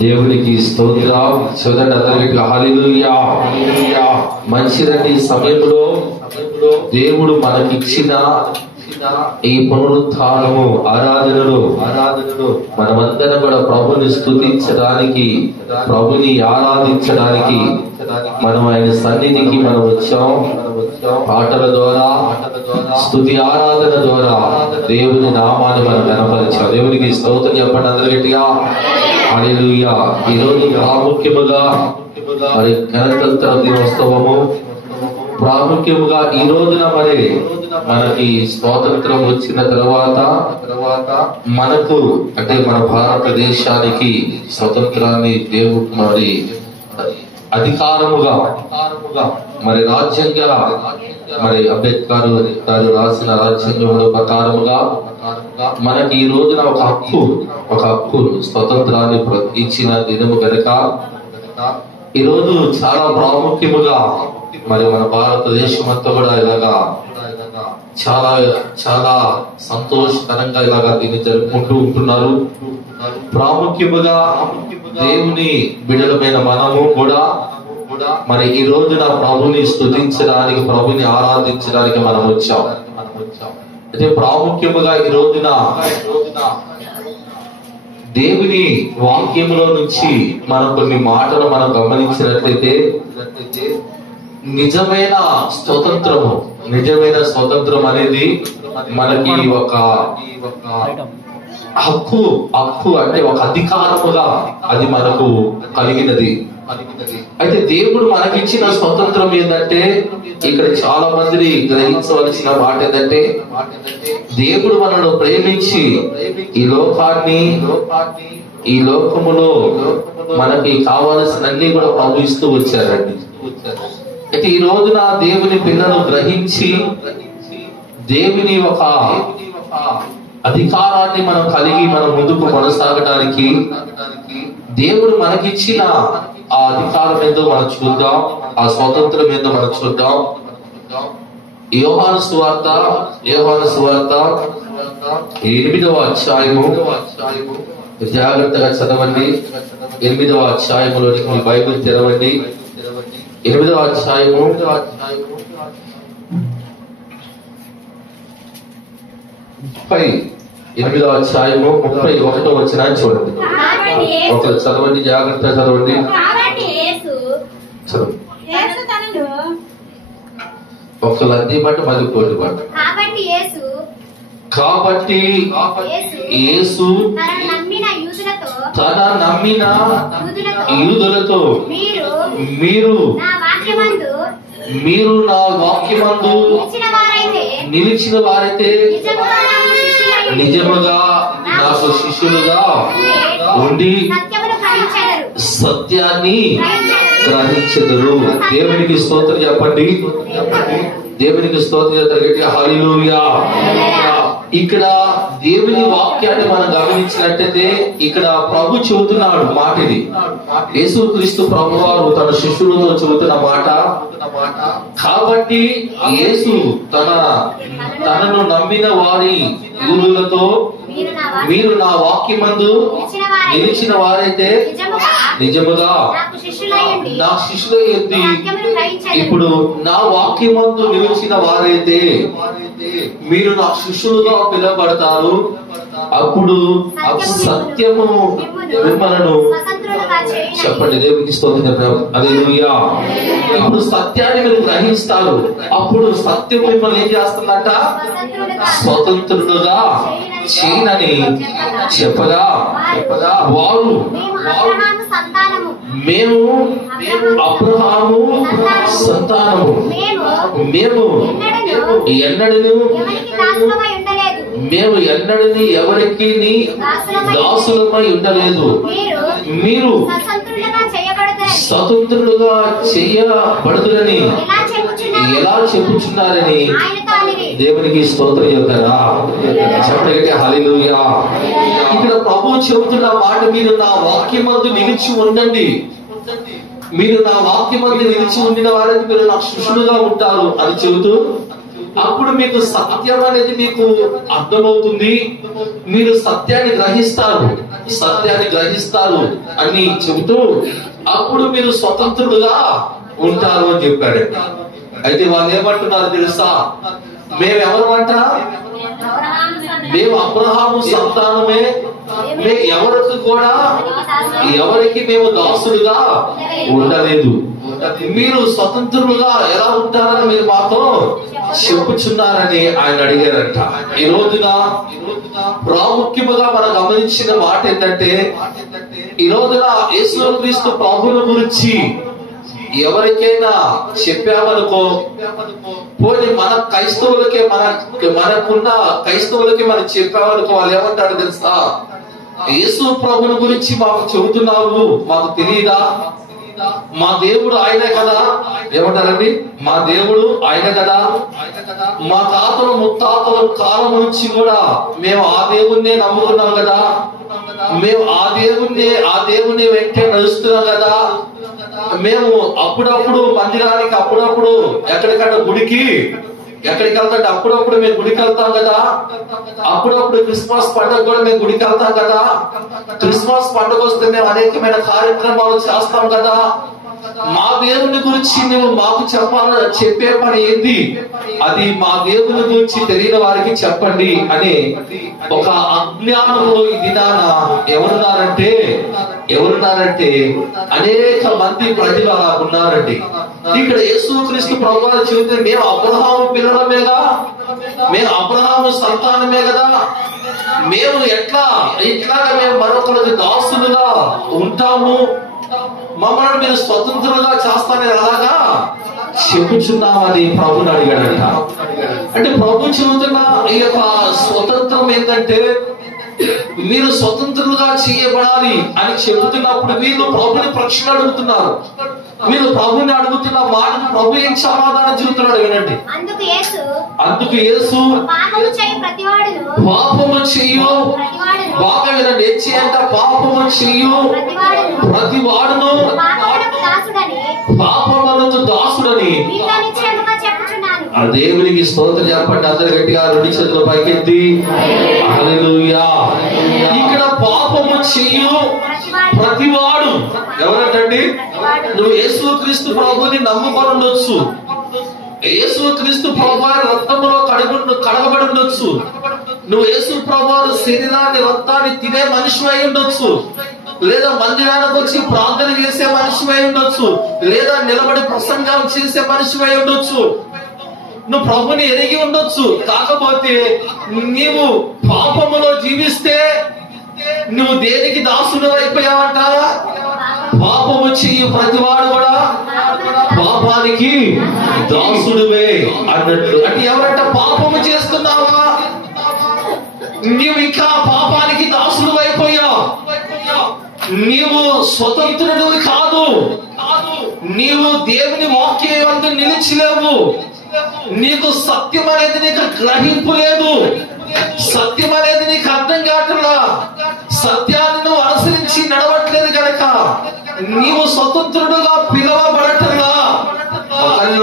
దేవునికి స్తోత్రం. చూడండి అందరికీ హల్లెలూయా. మంచిదండి. ఈ సమయంలో దేవుడు మనకిచ్చిన ఈ పునరుత్థానము ఆరాధనలో మనమందరం కూడా ప్రభుని స్తుతించడానికి, ప్రభుని ఆరాధించడానికి మనం ఆయన సన్నిధికి మనం వచ్చాం. పాటల ద్వారా, స్తుతి ఆరాధన ద్వారా దేవుని నామాన్ని మనం కనపరిచాం. దేవునికి స్తోత్రం చెప్పండి అందరూ గట్టిగా హల్లెలూయా. ఈరోజు ప్రాముఖ్యముగా మరి గణతంత్ర దినోత్సవము, ప్రాముఖ్యముగా ఈ రోజున మరి మనకి స్వాతంత్రం వచ్చిన తర్వాత మనకు అంటే మన భారతదేశానికి స్వతంత్రాన్ని దేవుడు మరి అధికారముగా మరి రాజ్యంగా మరి అంబేద్కర్ గారు రాసిన రాజ్యాంగంలో ప్రకారముగా మనకి ఈ రోజున ఒక హక్కు స్వతంత్రాన్ని ఇచ్చిన దినము కనుక ఈరోజు చాలా ప్రాముఖ్యముగా మరి మన భారతదేశం అంతా కూడా ఇలాగా చాలా చాలా సంతోషకరంగా ఇలాగా దీన్ని జరుపుకుంటూ ఉంటున్నారు. ప్రాముఖ్యముగా దేవుని బిడ్డలమైన మనము కూడా మరి ఈ రోజున ప్రభుని స్తుతించడానికి, ప్రభుని ఆరాధించడానికి మనం వచ్చాం. అయితే ప్రాముఖ్యముగా ఈ రోజున దేవుని వాక్యములో నుంచి మనం కొన్ని మాటలు మనం గమనించినట్లయితే నిజమైన స్వతంత్రం అనేది మనకి ఒక హక్కు అంటే ఒక అధికారముగా అది మనకు కలిగినది. అయితే దేవుడు మనకిచ్చిన స్వతంత్రం ఏంటంటే, ఇక్కడ చాలా మంది గ్రహించవలసిన మాట ఏంటంటే, దేవుడు మనను ప్రేమించి ఈ లోకములో మనకి కావలసినన్ని కూడా ప్రభు ఇస్తూ వచ్చారండి. అయితే ఈ రోజున దేవుని పిల్లలు గ్రహించి దేవుని ఒక అధికారాన్ని మనం కలిగి మనం ముందుకు కొనసాగడానికి దేవుడు మనకిచ్చిన ఆ అధికారం ఏందో మనం చూద్దాం, ఆ స్వాతంత్రం ఏందో మనం చూద్దాం. యోహాను సువార్త 8వ అధ్యాయము జాగ్రత్తగా చదవండి. 8వ అధ్యాయములోనికి మీ బైబిల్ తెరవండి. 8వ అధ్యాయము 8వ అధ్యాయము 31వ వచనాన్ని చూడండి. ఒకరు చదవండి, జాగ్రత్తగా చదవండి. ఒకరు అద్దీ పాటు మళ్ళీ కోటి పాటు. కాబట్టి యేసు తన నమ్మిన యూదులతో మీరు నా వాక్యమందు నిలిచిన వారైతే నిజముగా నాకు శిష్యులుగా ఉండి సత్యాన్ని గ్రహించెదరు. దేవునికి స్తోత్రం చెప్పండి. దేవునికి స్తోత్రం గట్టిగా హల్లెలూయా. ఇక్కడ దేవుని వాక్యాన్ని మనం గమనించినట్టయితే ఇక్కడ ప్రభు చెబుతున్నాడు మాట. ఇది యేసుక్రీస్తు ప్రభు వారు తన శిష్యులతో చెబుతున్న మాట. కాబట్టి యేసు తనను నమ్మిన వారి యూదులతో మీరు నా వాక్యమందు నిలిచిన వారైతే నిజముగా నా శిష్యులయ్యింది. ఇప్పుడు నా వాక్యమందు నిలిచిన వారైతే మీరు నా శిష్యులుగా పిలువబడతారు. అప్పుడు సత్యము మిమ్మలను చెప్పండి. దేవునికి స్తోత్రం. హల్లెలూయా. ఇప్పుడు సత్యాన్ని మీరు గ్రహిస్తారు. అప్పుడు సత్యం మిమ్మల్ని ఏం చేస్తుందంట? స్వతంత్రులుగా చేయనని చెప్పగా వారు మేము అబ్రహాము సంతానము, మేము ఎన్నడూ ఎవరికి దాసులమై ఉండలేదు. మీరు స్వతంత్రులుగా చేయబడుదురని ఎలా చెప్పుచున్నారని దేవునికి స్తోత్రం చెప్తారా? చెప్పండి హల్లెలూయా. ఇక్కడ ప్రభువు చెబుతున్న మాట, మీరు నా వాక్యమందు నిలిచి ఉండండి, మీరు నా వాక్యమందు నిలిచి ఉండిన వారికి మీరు నా శిష్యులుగా ఉంటారు అని చెబుతూ అప్పుడు మీకు సత్యం అనేది మీకు అర్థమవుతుంది, మీరు సత్యాన్ని గ్రహిస్తారు అని చెబుతూ అప్పుడు మీరు స్వతంత్రులుగా ఉంటారు అని చెప్పాడు. అయితే వాళ్ళు ఏమంటున్నారు తెలుసా? మేమెవరమంట? మేము అబ్రహాము సంతానమే, ఎవరికి మేము దాసులుగా ఉండలేదు. మీరు స్వతంత్రులుగా ఎలా ఉంటారని మీరు మాతో చెప్పుచున్నారని ఆయన అడిగారంట. ఈ రోజున ప్రాముఖ్యముగా మనం గమనించిన మాట ఏంటంటే, ఈ రోజున యేసుక్రీస్తు ప్రభువుల గురించి ఎవరికైనా చెప్పామనుకో, పోనీ మన క్రైస్తవులకే మనకున్న క్రైస్తవులకి మనం చెప్పామనుకో, వాళ్ళు ఏమంటారు తెలుసా? యేసు ప్రభువుల గురించి మాకు చెబుతున్నావు, మాకు తెలియదా? మా దేవుడు ఆయనే కదా. ఏమంటారండి? మా దేవుడు ఆయన కదా. మా తాతలు ముత్తాతల కాలం నుంచి కూడా మేము ఆ దేవుణ్ణే నమ్ముకున్నాం కదా. మేము ఆ దేవుణ్ణి వెంటే నడుస్తున్నాం కదా. మేము అప్పుడప్పుడు మందిరానికి, అప్పుడప్పుడు ఎక్కడికన్నా గుడికి వెళ్తాం. అప్పుడప్పుడు మేము గుడికి వెళ్తాం కదా. అప్పుడప్పుడు క్రిస్మస్ పండుగ కూడా మేము గుడికి వెళ్తాం కదా. క్రిస్మస్ పండుగ వస్తే మేము అనేకమైన కార్యక్రమాలు చేస్తాం కదా. మా దేవుని గురించి నువ్వు మాకు చెప్పే పని ఏంది? అది మా దేవుని గురించి తెలియని వారికి చెప్పండి అని ఒక అజ్ఞానంలో ఈ దినాన ఎవరున్నారంటే అనేక మంది ప్రజలు అలా ఉన్నారండి. ఇక్కడ యేసుక్రీస్తు ప్రభువు చెబితే మేము అబ్రహాము పిల్లలమేగా, మేము అబ్రహాము సంతానమే కదా. మేము ఎట్లాగా మేము మరొకరికి దాసులుగా ఉంటాము, మమ్మల్ని మీరు స్వతంత్రులుగా చేస్తానని అలాగా చెప్పుచున్నామని ప్రభుని అడిగాడట. అంటే ప్రభు చెబుతున్న ఈ యొక్క స్వతంత్రం ఏంటంటే, మీరు స్వతంత్రులుగా చేయబడాలి అని చెబుతున్నప్పుడు వీళ్ళు ప్రభుని ప్రశ్న అడుగుతున్నారు. మీరు ప్రభుని అడుగుతున్న మాటను ప్రభు ఏం సమాధానం చెబుతున్నాడు వినండి. అందుకు యేసు పాపము చెయ్యు, బాగా వినండి, ఏం చేయంట? పాపము చెయ్యు ప్రతి వాడును పాపమునకు దాసుడని ఆ దేవునికి స్తోత్రం చెప్పండి. అందరు గట్టిగా రెండు చేతుల పైకెత్తి హల్లెలూయా. ఇక్కడ పాపము చెయ్యు ప్రతివాడు ఎవరంటండి? నువ్వు యేసుక్రీస్తు ప్రభువుని నమ్ముకొని ఉండొచ్చు, యేసుక్రీస్తు ప్రభు రక్తములో కడగబడి ఉండొచ్చు, నువ్వు యేసు ప్రభు శరీరాన్ని రక్తాన్ని తినే మనిషి అయి ఉండొచ్చు, లేదా మందిరానికి వచ్చి ప్రార్థన చేసే మనిషి అయి ఉండొచ్చు, లేదా నిలబడి ప్రసంగం చేసే మనిషి అయి ఉండొచ్చు, నువ్వు ప్రభుని ఎరిగి ఉండొచ్చు. కాకపోతే నీవు పాపములో జీవిస్తే నువ్వు దేనికి దాసుడు అయిపోయావంట? పాపము చెయ్యి ప్రతివాడు కూడా పాపానికి దాసుడువే అన్నట్లు. అంటే ఎవరంట? పాపము చేస్తున్నావా, నీవు ఇంకా పాపానికి దాసుడు అయిపోయావు. నీవు స్వతంత్రుడు కాదు, నీవు దేవుని వాక్యం అంటూ నిలిచిలేవు. నీకు సత్యం అనేది నీకు గ్రహింపు లేదు, సత్యం అనేది నీకు అర్థం కావట్లా, సత్యాన్ని నువ్వు అనుసరించి నడవట్లేదు కనుక నీవు స్వతంత్రుడుగా పిలవబడటంలా.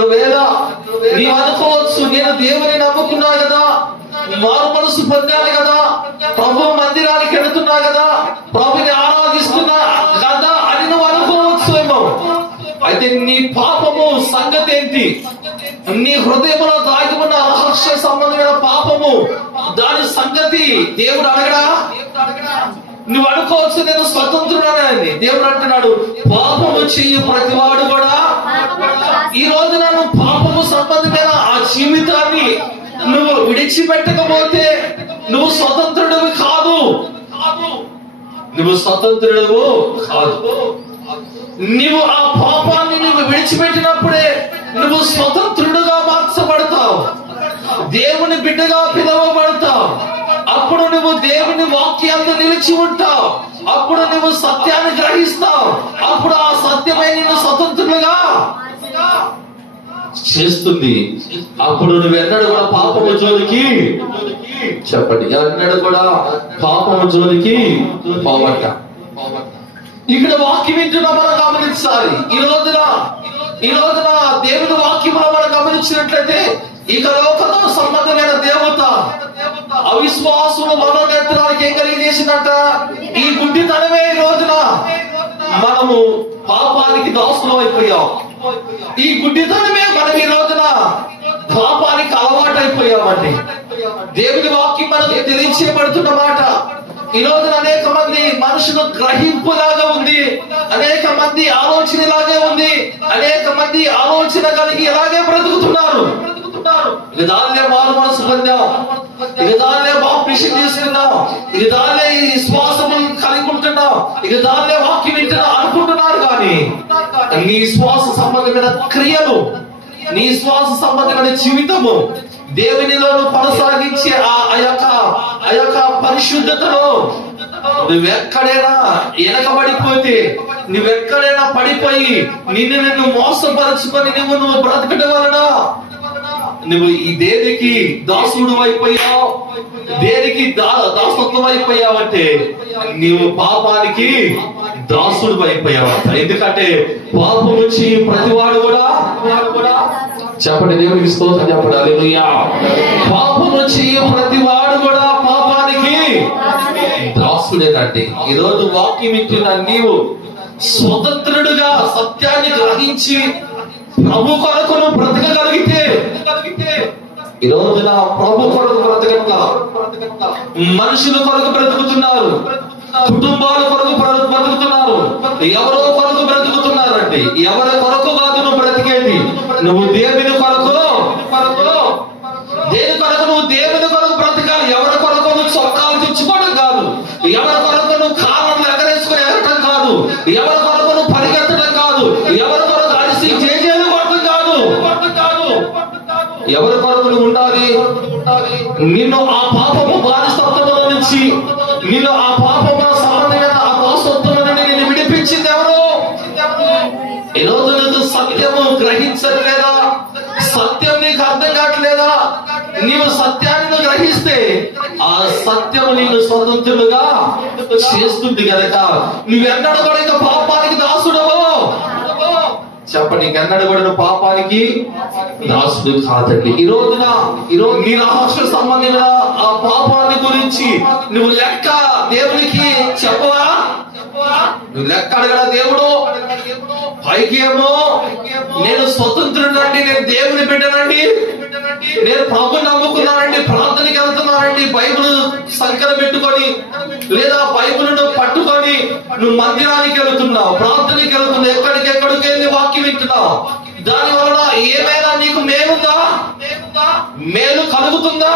ఒకవేళ నీవు అనుకోవచ్చు, నేను దేవుని నమ్ముకున్నా కదా, మారు మనసు పొందాను కదా, ప్రభు మందిరానికి వెళుతున్నా కదా, ప్రభుని ఆరాధిస్తున్నా కదా అని నువ్వు అనుకోవచ్చు ఏమో. అయితే నీ పాపము సంగతి ఏంటి? నీ హృదయంలో దాగి ఉన్న రహస్య సంబంధమైన పాపము, దాని సంగతి దేవుడు అడగడా? నువ్వు అనుకోవచ్చు నేను స్వతంత్రుడని. దేవుడు అంటున్నాడు పాపము చెయ్యి ప్రతివాడు కూడా. ఈ రోజు నువ్వు పాపము సంబంధమైన ఆ జీవితాన్ని నువ్వు విడిచిపెట్టకపోతే నువ్వు స్వతంత్రుడివి కాదు, నువ్వు స్వతంత్రుడు కాదు. నువ్వు ఆ పాపాన్ని నువ్వు విడిచిపెట్టినప్పుడే నువ్వు స్వతంత్రుడుగా మార్చబడతావు, దేవుని బిడ్డగా పిలవబడతావు. అప్పుడు నువ్వు దేవుని వాక్యాలను నిలిచి ఉంటావు, అప్పుడు నువ్వు సత్యాన్ని గ్రహిస్తావు, అప్పుడు ఆ సత్యమై నిన్ను స్వతంత్రులుగా చేస్తుంది. అప్పుడు నువ్వెన్నడూ కూడా పాపము జోలికి చెప్పండి, ఎన్నడూ కూడా పాపము జోలికి పోవట. ఇక్కడ వాక్యం వింటున్నా మనం గమనించాలి. ఈ రోజున దేవుని వాక్యంలో మనం గమనించినట్లయితే ఇక లోకతో సంబంధమైన దేవత అవిశ్వాసులు మనోనేత్రానికి ఏం కలిగజేసిందంట? ఈ గుడ్డితనమే ఈ రోజున మనము పాపానికి దాసులం అయిపోయాం. ఈ గుడ్డితనమే మనం ఈ రోజున పాపానికి అలవాటు అయిపోయామండి. దేవుని వాక్యం మనకు తెలియచేయబడుతున్న మాట ఈ రోజున అనేక మంది మనుషులు గ్రహింపులాగా ఉంది, అనేక మంది ఆలోచనలాగే ఉంది, అనేక మంది ఆలోచన కలిగి ఇలాగే బ్రతుకుతున్నారు. ఇక దానిలే మారు మనసు పొందాం, ఇక దానిలే బాప్టిజం తీసుకున్నాం, ఇక దానిలే ఈ శ్వాసము కలిగి ఉంటున్నాం, ఇక దానిలే వాక్యం వింటున్నాం అనుకుంటున్నారు. కానీ నీ శ్వాస సంబంధమైన క్రియలు, నీ శ్వాస సంబంధమైన జీవితము దేవునిలో కొనసాగించే ఆ యొక్క పరిశుద్ధతలో నువ్వెక్కడైనా వెనకబడిపోతే, నువ్వెక్కడైనా పడిపోయి నిన్ను మోసపరచుకొని నువ్వు బ్రతకడం వలన నువ్వు ఈ దేనికి దాసుడు అయిపోయావు, దేనికి దాసత్వం అయిపోయావంటే నీవు పాపానికి దాసుడు అయిపోయావంట. ఎందుకంటే పాపం నుంచి ప్రతివాడు కూడా చెప్పండి, దేవునికి స్తోత్రం చెప్పండి, హల్లెలూయా. పాపం నుంచి ప్రతివాడు కూడా పాపానికి దాసుడేనండి. ఈరోజు వాక్యం ఇచ్చిన నీవు స్వతంత్రుడుగా సత్యాన్ని గ్రహించి ప్రభు కొరకు బ్రతకగలిగితే, ఈ రోజున ప్రభు కొరకు బ్రతకట్లా, మనుషుల కొరకు బ్రతుకుతున్నారు, కుటుంబాల కొరకు బ్రతుకుతున్నారు, ఎవరో కొరకు బ్రతుకుతున్నారండి. ఎవరి కొరకు కాదు నువ్వు బ్రతికేది, నువ్వు దేవుని కొరకు. దేని కొరకు? నువ్వు దేవుని కొరకు బ్రతకాలి. ఎవరి కొరకు? నువ్వు చొక్కాలు తెచ్చుకోవడం కాదు, ఎవరి కొరకు నువ్వు కాళ్ళను ఎగరేసుకుని ఎగరటం కాదు, ఎవరి కొరకు నువ్వు పరిగెత్తడం కాదు, ఎవరి కొరకు అరిసి చేజేలు కొట్టడం కాదు. ఎవరి కొరకు నువ్వు ఉండాలి? నిన్ను ఆ పాపము బానిసత్వంలో నుంచి, నిన్ను ఆ పాపము సంబంధమైన ఆ దాసత్వం నుండి నిన్ను విడిపించింది ఎవరు? ఈ రోజు నువ్వు సత్యము గ్రహించట్లేదా? సత్యం నీకు అర్థం కావట్లేదా? నీవు సత్యాన్ని గ్రహిస్తే ఆ సత్యము నిన్ను స్వతంత్రులుగా చేస్తుంది కనుక నువ్వెన్నడూ కూడా ఇంకా పాపానికి దాసుడవు. చెప్పండి, ఇంకెన్నడూ కూడా నువ్వు పాపానికి దాసుడు కాదండి. ఈ రోజున నీ రహస్య సంబంధించిన ఆ పాపాన్ని గురించి నువ్వు లెక్క దేవునికి చెప్పవా? నువ్వు లెక్క అడగడా? దేవుడు పైకి ఏమో నేను స్వతంత్రుడండి, నేను దేవుని బిడ్డనండి, నేను ప్రభు నమ్ముకున్నానండి, ప్రార్థనకి వెళ్తున్నానండి, బైబిల్ సంఖ్యన పెట్టుకొని లేదా బైబిల్ పట్టుకొని నువ్వు మందిరానికి వెళ్తున్నావు, ప్రార్థనకి వెళ్తున్నావు, ఎక్కడికి వెళ్ళి వాక్యం వింటున్నావు. దాని వలన ఏమైనా నీకు మేలుందా? మేలు కలుగుతుందా?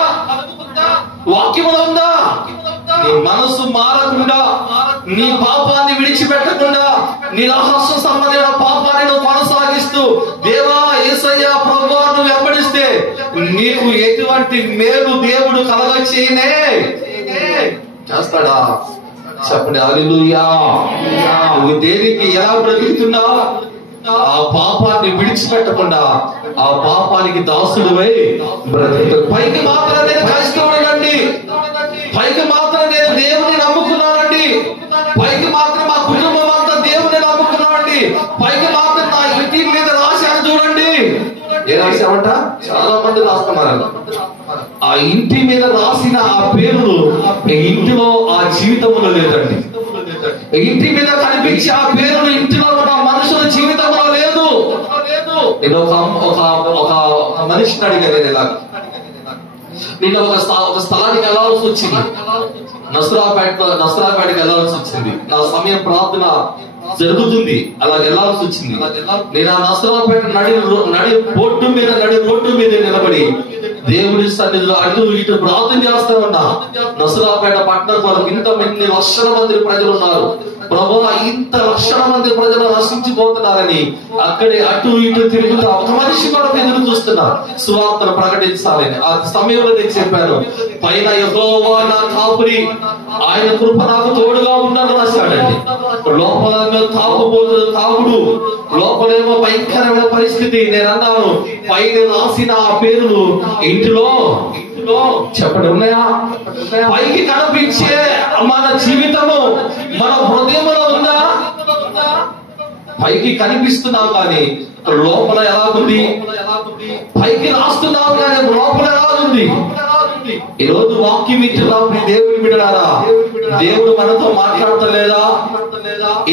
వాక్యములో ఉందా? నీ మనసు మారకుండా, నీ పాపాన్ని విడిచిపెట్టకుండా, నీ రహస్య సంబంధమైన పాపాన్ని నువ్వు కొనసాగిస్తూ దేవా యేసయ్య ప్రభువా నువ్వు వెంబడిస్తే నీకు ఎటువంటి మేలు దేవుడు కలగచేయనే చేస్తాడా? చెప్పండి, హల్లెలూయా. నువ్వు దేనికి ఎలా బ్రతుకుతున్నావు? ఆ పాపాన్ని విడిచిపెట్టకుండా ఆ పాపానికి దాసుడువై బ్రతుకుతావు. పైకి మాత్రం నేను క్రైస్తవుడినండి, పైకి మాత్రం నేను దేవుని నమ్ముకున్నానండి, పైకి మాత్రం మా కుటుంబం అంతా దేవుని నమ్ముకున్నానండి, పైకి మాత్రం నా ఇంటి మీద రాశాను చూడండి. ఏ రాశామంట? చాలా మంది రాస్తున్నారు. ఆ ఇంటి మీద రాసిన ఆ పేరును ఇంటిలో ఆ జీవితంలో లేదండి. ఇంటి మీద కనిపించే ఆ పేరును ఇంటిలో ఉన్న మనుషుల జీవితంలో లేదు. నేను ఒక మనిషిని అడిగాను, నిన్న ఒక స్థలానికి వెళ్ళాల్సి వచ్చింది, నసరాపేటకి వెళ్ళాల్సి వచ్చింది. నా సమయం ప్రార్థన జరుగుతుంది, అలా వెళ్ళాల్సి వచ్చింది. నేను ఆ నసరాపేట నడి రోడ్డు మీద నిలబడి దేవుని సన్నిధిలో అటు ఇటు ప్రార్థన చేస్తా ఉన్నా. నసరాపేట పట్టణం కొరకు ఇన్ని లక్షల మంది ప్రజలు ఉన్నారు. ప్రభువా, ఇంత లక్షల మంది ప్రజలు నశించిపోతున్నారని అక్కడే అటు ఇటు తిరుగుతా ఒక మనిషి కొరకు ఎదురు చూస్తున్నా, సువార్తను ప్రకటించాలని. ఆ సమయంలో నేను చెప్పాను, పైన యెహోవా నా కాపురి, ఆయన కృప నాకు తోడుగా ఉందని రాశాడండి. లోపల తాగుడు, లోపలేమో భయంకరమైన పరిస్థితి. నేను అన్నాను, పైన రాసిన ఆ పేర్లు ఇంటిలో చెప్పండి ఉన్నాయా? పైకి కనిపించే మన జీవితము మన హృదయంలో ఉందా? పైకి కనిపిస్తున్నావు కానీ లోపల ఎలా ఉంది? పైకి రాస్తున్నావు కానీ లోపల ఎలా ఉంది? ఈరోజు వాక్యం ఇచ్చున్నావు దేవుని బిడ్డలారా, దేవుడు మనతో మాట్లాడతలేదా?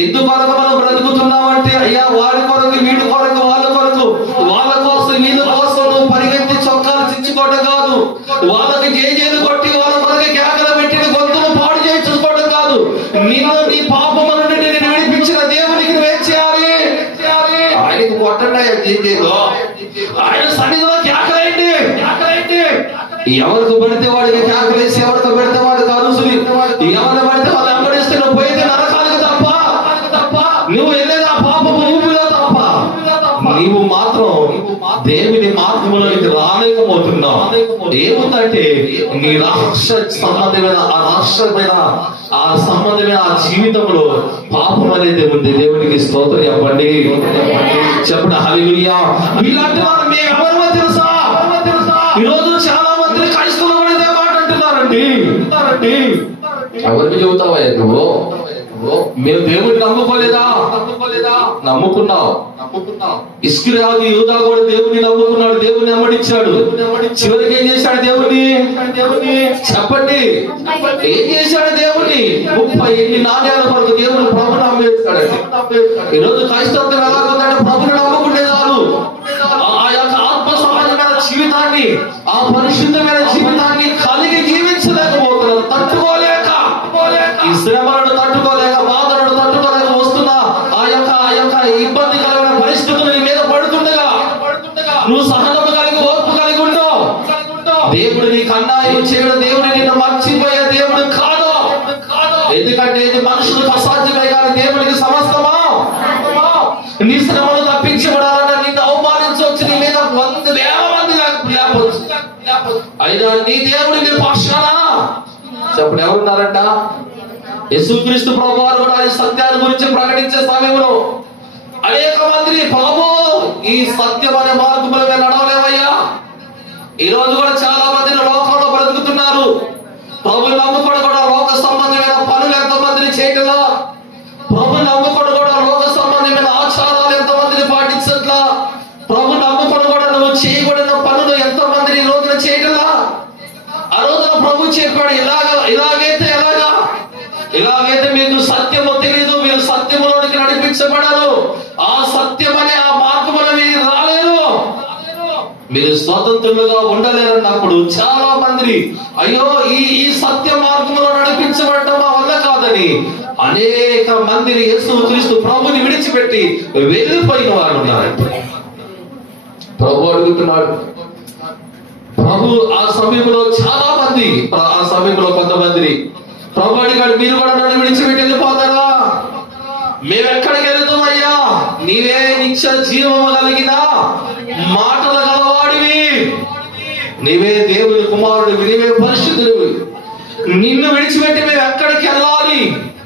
ఎందుకొరకు మనం బ్రతుకుతున్నామంటే అయ్యా వాడి కొరకు వీడి కొరకు వాళ్ళ కొరకు, వాళ్ళ కోసం వీళ్ళ కోసం నువ్వు పరిగెత్తి చొక్కాలు చించుకోవడం కాదు, వాళ్ళకి జేజేలు కొట్టి వాళ్ళ కొరకు కేకలు పెట్టిన గొంతును పాడు చేయించుకోవడం కాదు. నిన్ను నీ పాపము నుండి నిన్ను విడిపించిన దేవునికి నువ్వేం చేయాలి? ఆయనకు కొట్టండి జేజేలు, ఆయన సన్నిధిలో కేకలేండి. ఎవరికి పడితే వాడికి కేకలేసి, ఎవరికి పెడితే వాడికి అరుసులు, ఎవరు పడితే వాళ్ళు వెంబడిస్తే నువ్వు పోయితే నరకానికి తప్ప, నువ్వు వెళ్ళేది ఆ పాపము ఊపిలో తప్ప, నీవు మాత్రం దేవుని మార్గంలోకి రాలేకపోతున్నావు. ఏముందంటే నీ రాష్ట్ర సంబంధమైన ఆ సంబంధమైన ఆ జీవితంలో పాపం అనేది ఉంది. దేవునికి స్తోత్రం చెప్పండి, చెప్పండి హల్లెలూయా. వీళ్ళంటున్నారు మేము ఎవరో తెలుసా? ఈరోజు చాలా మంది క్రైస్తవులు కూడా ఇదే మాట అంటున్నారండి. ఎవరికి చెబుతావా నువ్వు? మేము దేవుడిని నమ్ముకోలేదా? నమ్ముకున్నావు. ఇస్కిరాజు యూదా కూడా దేవుడిని నమ్ముకున్నాడు, దేవుడిని వెంబడించాడు. చివరికి ఏం చేశాడు దేవుడిని? చెప్పండి, ఏం చేశాడు దేవుడిని? 30 నాణ్యాల కొరకు దేవుడు ప్రభుని నమ్మేస్తాడండి. ఈరోజు క్రైస్తవం ఎలా ఉందంటే ప్రభుని నమ్ముకునే చాలు, ఆ యొక్క ఆత్మ సమాజమైన జీవితాన్ని, ఆ పరిశుద్ధమైన జీవితాన్ని కలిగి జీవించలేకపోతున్నారు. తట్టుకోలేక, ఈ శ్రమలను తట్టుకోలేక, బాధలను తట్టుకోలేక వస్తున్న ఆ యొక్క ఇబ్బంది కలిగిన పరిస్థితులు నీ మీద పడుతుండగా నువ్వు సహనము కలిగి, ఓర్పు కలిగి ఉండవు. దేవుడు నీకు అన్యాయం చేయడం, దేవుడు నిన్ను మర్చిపోయే దేవుడు కాదు. ఎందుకంటే ఇది మనుషులకు అసాధ్యమే కానీ దేవుడికి సమస్తమా. నీ శ్రమను తప్పించబడాలన్నా, నిన్ను అవమానించవచ్చు, నీ మీద 100,000 మంది లేకపోవచ్చు, అయినా నీ దేవుడి నీ పక్షాన చెప్పండి ఎవరున్నారంట? యేసుక్రీస్తు ప్రభువారు కూడా ఈ సత్యాన్ని గురించి ప్రకటించే సమయంలో అనేక మంది ప్రభు ఈ సత్యం అనే మార్గంలో మేము నడవలేమయ్యా. ఈ రోజు కూడా చాలా మంది లోకంలో బ్రతుకుతున్నారు. ప్రభు నమ్ముకోవడం కూడా లోక సంబంధమైన పనులు ఎంతమందిని చేయటంలో, ప్రభు నమ్ముకోవడం కూడా లోక సంబంధమైన ఆచారాలు ఎంతమందిని పాటించట్లా, ప్రభు నమ్ముకోవడం కూడా నువ్వు చేయకూడని పనులు ఎంతమందిని ఈ రోజున చేయటంలా. ఆ రోజున ప్రభు చెప్పాడు, ఇలాగైతే మీకు సత్యము తెలియదు, మీరు సత్యములోనికి నడిపించబడరు, ఆ సత్యం అనే ఆ మార్గములో మీరు రాలేరు, మీరు స్వతంత్రులుగా ఉండలేరన్నప్పుడు చాలా మంది అయ్యో ఈ సత్య మార్గంలో నడిపించబడటం మా వల్ల కాదని అనేక మందిని యేసుక్రీస్తు ప్రభుని విడిచిపెట్టి వెళ్ళిపోయిన వారు ఉన్నారంటే ప్రభు అడుగుతున్నాడు. ప్రభు ఆ సమయంలో చాలా మంది, ఆ సమయంలో కొంతమంది ప్రభు అడిగాడు, మీరు కూడా నన్ను విడిచిపెట్టి వెళ్ళిపోతారా? మేమెక్కడికి వెళుతామయ్యా? నీవే నిత్య జీవము కలిగిన మాటలు గలవాడివి, నీవే దేవుని కుమారుడివి, నీవే పరిశుద్ధుడివి, నిన్ను విడిచిపెట్టి మేము ఎక్కడికి వెళ్ళాలి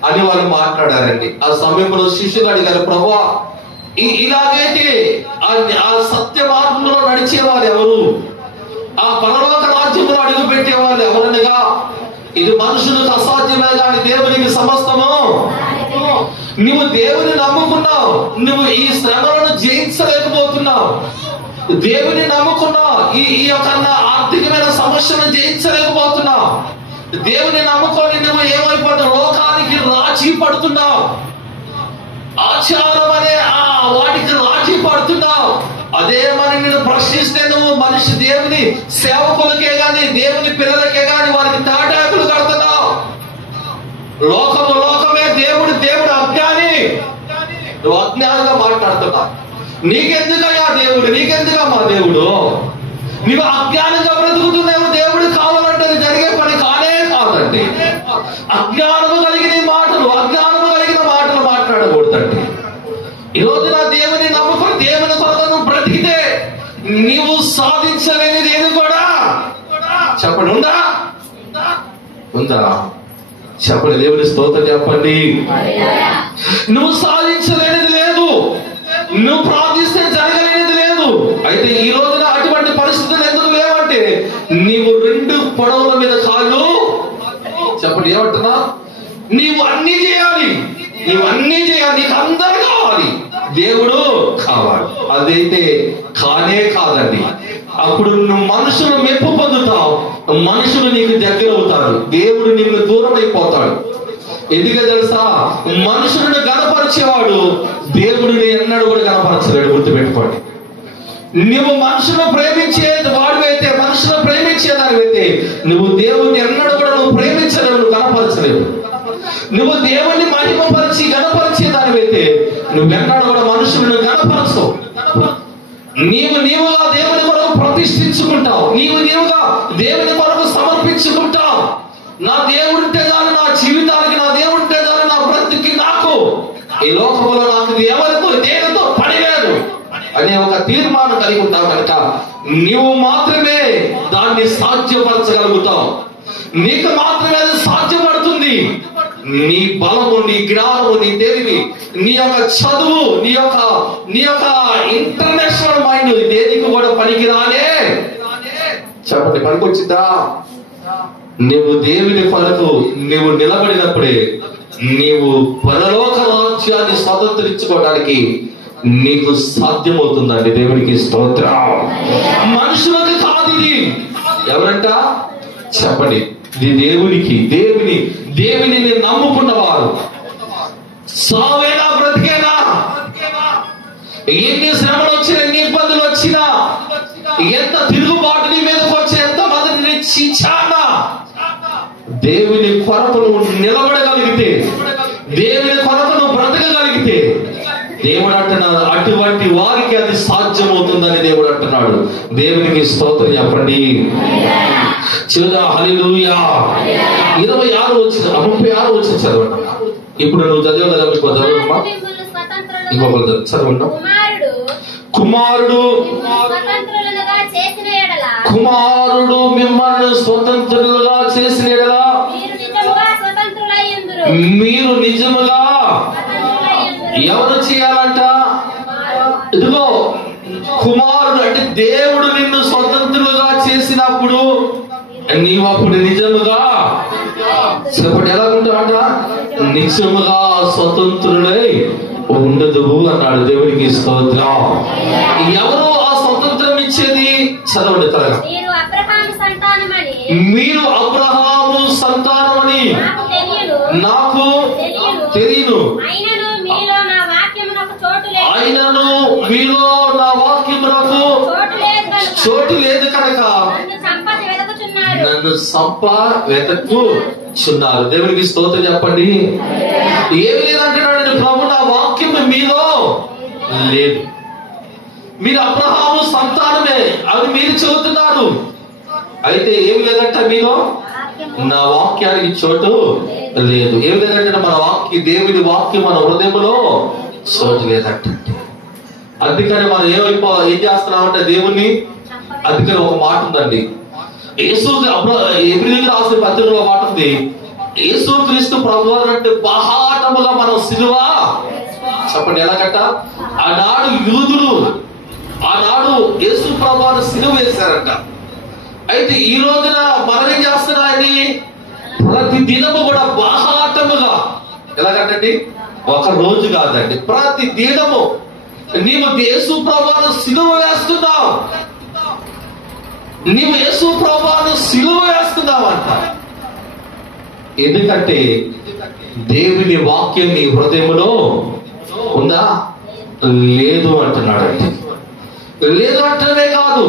అని వాళ్ళు మాట్లాడారండి. ఆ సమయంలో శిష్యులు అడిగారు, ప్రభువా ఇలాగైతే ఆ సత్య మార్గంలో నడిచేవారు ఎవరు? ఆ పరలోక రాజ్యంలో అడుగు పెట్టేవాళ్ళు ఎవరనగా ఇది మనుషులకు అసాధ్యమే కానీ దేవునికి సమస్తము. నువ్వు దేవుని నమ్ముకున్నావు, నువ్వు ఈ శ్రమలను జయించలేకపోతున్నావు. దేవుని నమ్ముకున్నావు, ఈ యొక్క ఆర్థికమైన సమస్యలను జయించలేకపోతున్నావు. దేవుని నమ్ముకొని నువ్వు ఏమైపోతావు? లోకానికి రాజీ పడుతున్నావు, ఆచారం అనే వాటికి రాజీ పడుతున్నావు. అదే మరి నేను ప్రశ్నిస్తే నువ్వు మనిషి దేవుని సేవకులకే గాని, దేవుని పిల్లలకే గాని వారికి తాటాకులు కడుతున్నావు. లోకమే దేవుడు అజ్ఞాని, నువ్వు అజ్ఞానంగా మాట్లాడుతున్నావు. నీకెందుకయ్యా దేవుడు? నీకెందుకమ్మా దేవుడు? నువ్వు అజ్ఞానంగా బ్రతుకుతున్నావు. దేవుడు కావాలంటే జరిగే పని కానే కాదండి. అజ్ఞానము కలిగిన మాటలు మాట్లాడకూడదండి. ఈ రోజు నా దేవుని నమ్ముకొని దేవుని కొరకు బ్రతికితే నీవు సాధించలేనిది ఏది కూడా చెప్పండి. ఉందా? చెప్పండి, దేవుని స్తోత్రం చెప్పండి. నువ్వు సాధించలేనిది లేదు, నువ్వు ప్రార్థిస్తే జరగలేనిది లేదు. అయితే ఈ రోజున అటువంటి పరిస్థితులు ఎందుకు లేవంటే నీవు 2 పొడవుల మీద కాళ్ళు చెప్పండి ఏమంటున్నా? నీవు అన్ని చేయాలి, నీకు అందరూ కావాలి. దేవుడు కావాలి. అదైతే కానే కాదండి. అప్పుడు నువ్వు మనుషులు మెప్పు పొందుతావు, మనుషులు నీకు దగ్గర అవుతారు, దేవుడు నిన్ను దూరం అయిపోతాడు. ఎందుకో తెలుసా, మనుషులను గణపరిచేవాడు దేవుడిని ఎన్నడూ కూడా గణపరచలేడు. గుర్తుపెట్టుకోండి. నువ్వు మనుషులను ప్రేమించే వాడివైతే, మనుషులను ప్రేమించేదానివైతే నువ్వు దేవుడిని ఎన్నడూ కూడా నువ్వు ప్రేమించలేవు, నువ్వు గణపరచలేవు. నువ్వు దేవుడిని మహిమపరిచి గణపరిచేదానివైతే నువ్వెన్నడూ కూడా మనుషులను గణపరచవు. నీవుగా దేవుని కొరకు ప్రతిష్ఠించుకుంటావు, నీవుగా దేవుని కొరకు సమర్పించుకుంటావు. నా దేవుడుంటే చాలు, నా జీవితానికి నా దేవుడుంటే చాలు, నా బ్రతికి నాకు, ఈ లోకంలో నాకు ఎవరితో దేనితో పని లేదు అనే ఒక తీర్మానం కలిగి ఉంటావు కనుక నీవు మాత్రమే దాన్ని సాధ్యపరచగలుగుతావు. నీకు మాత్రమే అది సాధ్యపడుతుంది. నీ బలము, నీ జ్ఞానము, నీ తెలివి, నీ యొక్క చదువు, నీ యొక్క ఇంటర్నేషనల్ మైండ్ దేనికి కూడా పనికిరానే. చెప్పండి, పనికొచ్చిందా? నువ్వు దేవుని కొరకు నువ్వు నిలబడినప్పుడే నీవు పరలోక రాజ్యాన్ని స్వతంత్రించుకోవడానికి నీకు సాధ్యమవుతుందండి. దేవునికి స్తోత్రం. మనుషులకు కాదు ఇది. ఎవరంట చెప్పండి? ఇది దేవునికి, దేవుని నమ్ముకున్నవారు. సావేనా బ్రతికేనా, ఎన్ని శ్రమలు వచ్చినా, ఎన్ని ఇబ్బందులు వచ్చినా, ఎంత తిరుగుబాటు నీ మీదకి వచ్చి ఎంత మందిని చించానా, దేవుని కొరకు నువ్వు నిలబడగలిగితే, దేవుని కొరకు నువ్వు బ్రతకగలిగితే దేవుడు అంటున్నాడు అటువంటి వారికి అది సాధ్యమవుతుందని దేవుడు అంటున్నాడు. దేవునికి స్తోత్రం చెప్పండి. చిరుగా హల్లెలూయా. 26 వచ్చిన 36 వచ్చిన చదవండి. ఇప్పుడు నువ్వు చదివావు కదా, మీకు చదవమ్మా, ఇంకొకరు చదవండి. కుమారుడు మిమ్మల్ని స్వతంత్రులుగా చేసిన యెడల మీరు నిజముగా ఎవరు చేయాలంట? ఇదిగో కుమారుడు అంటే దేవుడు నిన్ను స్వతంత్రులుగా చేసినప్పుడు నీవు అప్పుడు నిజముగా చెప్పండి ఎలా ఉంటావంట? నిజముగా స్వతంత్రులై ఉండదు అన్నాడు. దేవుడికి స్తోత్రం. ఎవరు ఆ స్వతంత్రం ఇచ్చేది? చదవండి త్వరగా. మీరు అబ్రహాము సంతానమని నాకు తెలియను, అయినను మీలో నా వాక్యమునకు చోటు లేదు కనుక నన్ను వెతుకుచున్నారు. దేవునికి స్తోత్రం చెప్పండి. ఏమి లేదంటున్నాడు ప్రభు, నా వాక్యం మీలో లేదు. మీరు అబ్రహాము సంతానమే అని మీరు చెబుతున్నారు, అయితే ఏమి లేదంట మీలో నా వాక్యానికి చోటు లేదు. ఏమి లేదంటే మన దేవుని వాక్యం మన హృదయంలో చోటు లేదంట. అందుకని మనం ఏం చేస్తున్నామంటే దేవుణ్ణి, అందుకని ఒక మాట ఉందండి, ఎబ్రీయులకు రాసిన పత్రికలో మాట ఉంది, యేసు క్రీస్తు ప్రభువారు అంటే బహాటముగా మనం సిలువ చెప్పండి ఎలాగంట? ఆనాడు యూదులు ఆనాడు యేసు ప్రభువారు సిలువ వేశారంట. అయితే ఈ రోజున మనం ఏం చేస్తున్నాయని ప్రతి దినము కూడా బాహాటముగా, ఎలాగంటండి? ఒక రోజు కాదండి, ప్రతి దినము నీవు యేసు ప్రభువును సిలువ వేస్తున్నావు, నీవు యేసు ప్రభువును సిలువ వేస్తున్నావంట. ఎందుకంటే దేవుని వాక్యం నీ హృదయంలో ఉందా? లేదు అంటున్నాడండి. లేదు అంటేనే కాదు,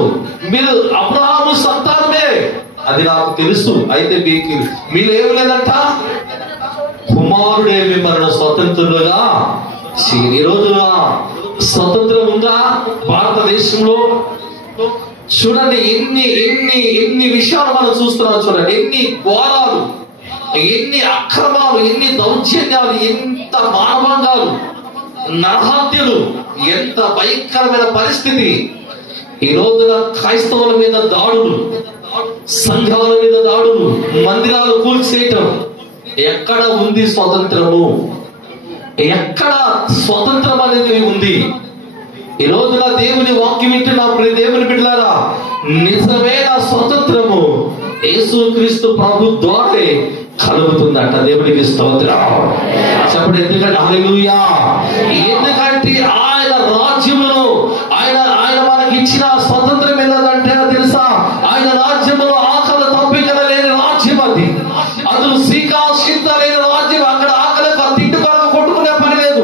మీరు అబ్రహాము సంతానమే అది నాకు తెలుసు, అయితే మీరు ఏమి లేదంట? కుమారుడే మిమ్మల్ని స్వతంత్రులుగా. ఈ రోజున స్వతంత్రం ఉందా భారతదేశంలో? చూడండి ఎన్ని విషయాలు మనం చూస్తున్నాం. చూడండి ఎన్ని ఘోరాలు, ఎన్ని అక్రమాలు, ఎన్ని దౌర్జన్యాలు, ఎంత మానవంగాలు, నరహత్యలు, ఎంత భయంకరమైన పరిస్థితి. ఈ రోజున క్రైస్తవుల మీద దాడులు, సంఘాల మీద దాడులు, మందిరాలు కూల్చేయటం. ఎక్కడ ఉంది స్వతంత్రము? ఎక్కడ స్వతంత్రం అనేది ఉంది? ఈ రోజున దేవుని వాక్యం వింటున్న దేవుని బిడ్డలారా, నిజమైన స్వతంత్రము యేసుక్రీస్తు ప్రభు ద్వారే కలుగుతుందంట. దేవునికి స్తోత్రం చెప్పండి. ఎందుకంటే హల్లెలూయా. ఎందుకంటే ఎందుకంటే ఆయన రాజ్యములో ఆయన మనకి ఇచ్చిన స్వతంత్రం ఏదంటే తెలుసా? ఆయన రాజ్యములో ఆకలి తప్పికల లేని రాజ్యం అది. అందులో శ్రీకాశింత లేని రాజ్యం. అక్కడ ఆకలి తిండి కొరకు కొట్టుకునే పని లేదు.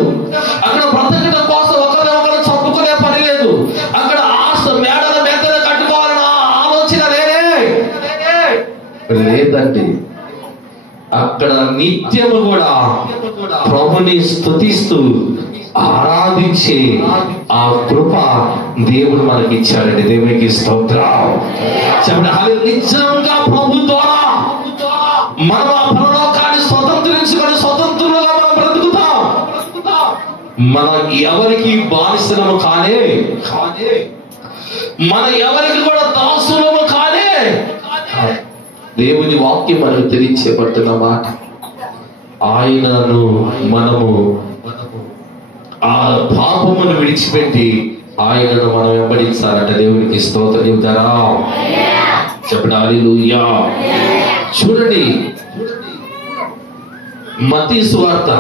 అక్కడ బ్రతకడం కోసం ఒకరు చంపుకునే పని లేదు. అక్కడ మేడల మెత్తలు కట్టుకోవాలన్న ఆలోచన లేదండి. అక్కడ నిత్యము కూడా ప్రభుని స్తుతిస్తూ ఆరాధించే ఆ కృప దేవుడు మనకి ఇచ్చాడండి. దేవునికి స్తోత్రం చెప్పండి. నిజంగా ప్రభు ద్వారా మనం ఆ పరలోకాన్ని స్వతంత్రించుకొని స్వతంత్రులుగా మనం బ్రతుకుతాం. మనం ఎవరికి బానిసలము కానే, మన ఎవరికి కూడా దాసులము కానే. దేవుని వాక్యం మనకు తెలియచేపడుతున్న మాట, ఆయనను మనము ఆ పాపమును విడిచిపెట్టి ఆయనను మనం వెంబడించాలంట. దేవునికి స్తోత్రం చెబుతారా? చెప్పండి హల్లెలూయా. చూడండి మత్తయి సువార్త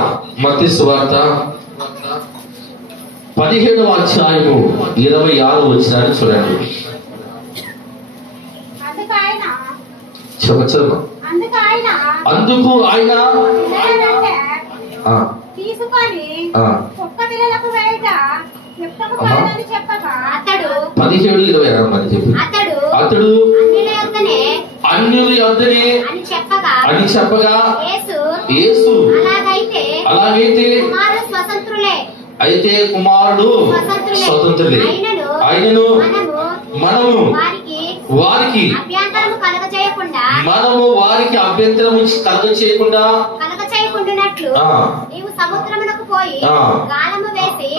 17వ అధ్యాయము 26వ వచనాన్ని చూడండి. అందుకు ఆయన తీసుకొని 17:26 అతడు అన్యుల యొద్దనే అని చెప్పగా యేసు అలాగైతే అయితే కుమారుడు స్వతంత్రులే, ఆయనను మనము వారికి అభ్యంతరము కలగచేయకుండా నీవు సముద్రమునకు పోయి గాలము వేసి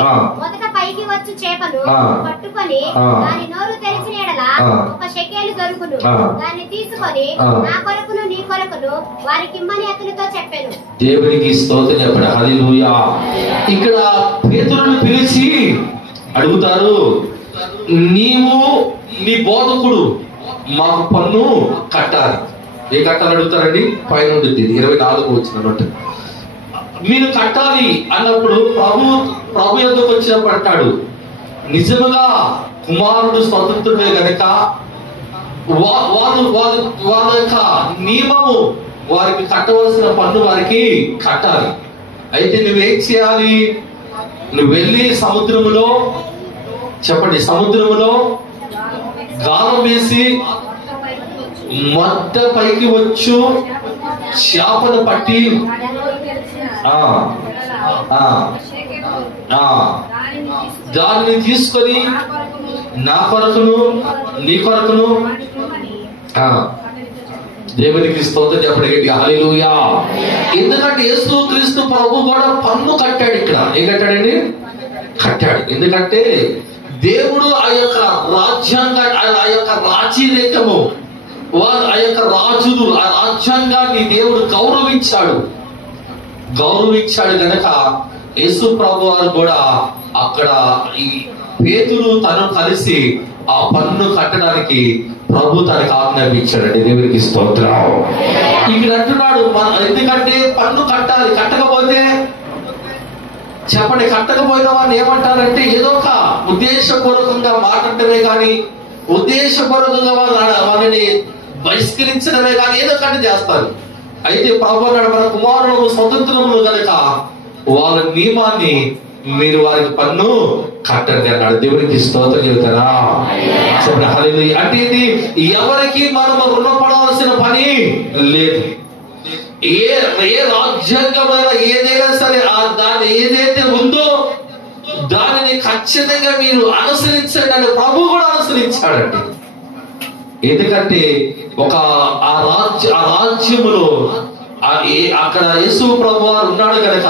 మొదట పైకి వచ్చు చేపలు పట్టుకొని దాని నోరు తెరిచిన ఎడల 1 షెకెలు దొరుకును. దాన్ని తీసుకొని నా కొరకును నీ కొరకును వారికి ఇమ్మని అతనితో చెప్పాను. దేవునికి స్తోత్రం చెప్పండి హల్లెలూయా. ఇక్కడ పేతురును పిలిచి అడుగుతారు, నీవు నీ బోధకుడు మాకు పన్ను కట్టాలి. ఏ కట్టాలి అడుగుతారండి? పైన ఉంటుంది 24 వచ్చినట్టు. మీరు కట్టాలి అన్నప్పుడు ప్రభు ఎందుకు వచ్చినప్పుడు అంటాడు, నిజముగా కుమారుడు స్వతంత్రుడే గనక వాళ్ళ యొక్క నియమము వారికి కట్టవలసిన పన్ను వారికి కట్టాలి. అయితే నువ్వేం చేయాలి? నువ్వు వెళ్ళి సముద్రములో గాలం వేసి మొట్ట పైకి వచ్చు చేపను పట్టి దానిని తీసుకొని నా కొరకును నీ కొరకును దేవునికి స్తోత్రం చెప్పండి హల్లెలూయా. ఎందుకంటే యేసుక్రీస్తు ప్రభు కూడా పన్ను కట్టాడు. ఇక్కడ ఏం కట్టాడండి? కట్టాడు. ఎందుకంటే దేవుడు ఆ యొక్క రాజ్యాంగ ఆ యొక్క రాజీరేఖము ఆ యొక్క రాజులు ఆ రాజ్యాంగాన్ని దేవుడు గౌరవించాడు గనక యేసు ప్రభు వారు కూడా అక్కడ ఈ పేతురు తను కలిసి ఆ పన్ను కట్టడానికి ప్రభు తనకు ఆజ్ఞాపించాడండి. దేవునికి స్తోత్రం. ఇక్కడ అంటున్నాడు, ఎందుకంటే పన్ను కట్టాలి. కట్టకపోతే చెప్పండి, కట్టకపోయిన వాడిని ఏమంటారంటే ఏదో ఒక ఉద్దేశపూర్వకంగా మాట్లాడటమే కానీ ఉద్దేశపూర్వకంగా వాళ్ళని బహిష్కరించడమే కానీ ఏదో ఒకటి చేస్తారు. అయితే ప్రభు అన్నాడు, మన కుమారుడు స్వతంత్రములు కనుక వాళ్ళ నియమాన్ని మీరు వారికి పన్ను కట్టండి అన్నాడు. దేవునికి స్తోత్రం చెబుతారా? చెప్పండి హల్లెలూయా. అంటే ఇది ఎవరికి మనము రుణపడవలసిన పని లేదు. ఏ రాజ్యాంగమైన ఏదైనా సరే దాన్ని ఏదైతే ఉందో దానిని ఖచ్చితంగా మీరు అనుసరించండి అని ప్రభు కూడా అనుసరించాడండి. ఎందుకంటే ఆ రాజ్యములో అక్కడ యేసు ప్రభు వారు ఉన్నాడు కనుక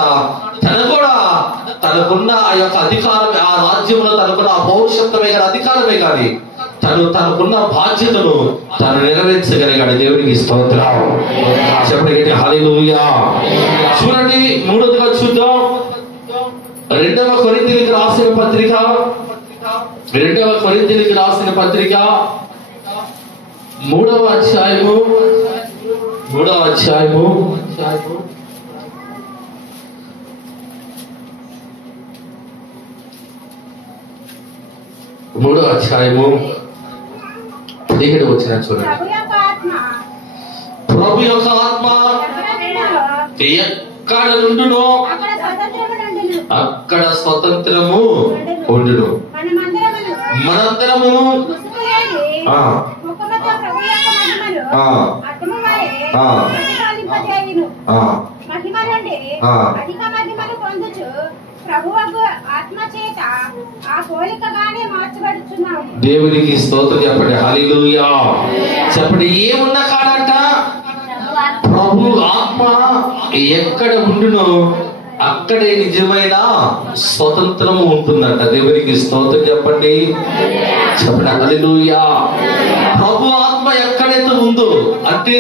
తనకున్న ఆ యొక్క అధికారం, ఆ రాజ్యంలో తనకున్న ఆ పౌరుషత్వమే కానీ అధికారమే కానీ తనకున్న బాధ్యతను తను నెరవేర్చగలిగాడు. దేవునికి స్తోత్రం చెప్పండి హల్లెలూయా. చూడండి, మూడోదిగా చూద్దాం. 2వ కొరింథీయులకు రాసిన పత్రిక 3వ అధ్యాయము 2 3వ అధ్యాయము 17వ వచనం చూడండి. ప్రభు యొక్క ఆత్మ ఎక్కడ నుండునో అక్కడ స్వతంత్రము ఉండును. మనందరము దేవునికి స్తోత్రం చెప్పండి. హల్లెలూయా చెప్పండి. ఏమున్నా కాదంట ప్రభు ఆత్మ ఎక్కడ ఉండునో అక్కడే నిజమైన స్వతంత్రము ఉంటుందంట. దేవునికి స్తోత్రం చెప్పండి. చెప్పండి హల్లెలూయా. ప్రభు ఆత్మ ఎక్కడైతే ఉందో అంటే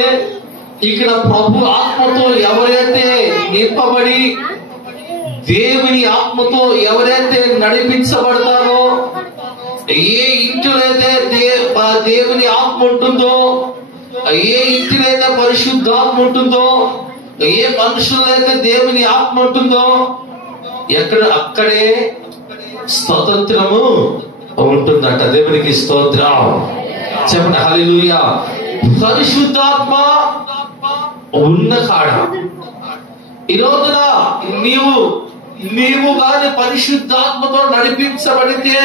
ఇక్కడ ప్రభు ఆత్మతో ఎవరైతే నింపబడి దేవుని ఆత్మతో ఎవరైతే నడిపించబడతారో, ఏ ఇంటిలో అయితే దేవుని ఆత్మ ఉంటుందో, ఏ ఇంటిలో అయితే పరిశుద్ధాత్మ ఉంటుందో, ఏ మనుషుల్లో అయితే దేవుని ఆత్మ ఉంటుందో అక్కడే స్వతంత్రము ఉంటుందంట. దేవునికి స్తోత్రం చెప్పండి హల్లెలూయా. పరిశుద్ధాత్మ ఉన్న కాడ ఈ రోజున నీవు గాని పరిశుద్ధాత్మతో నడిపించబడితే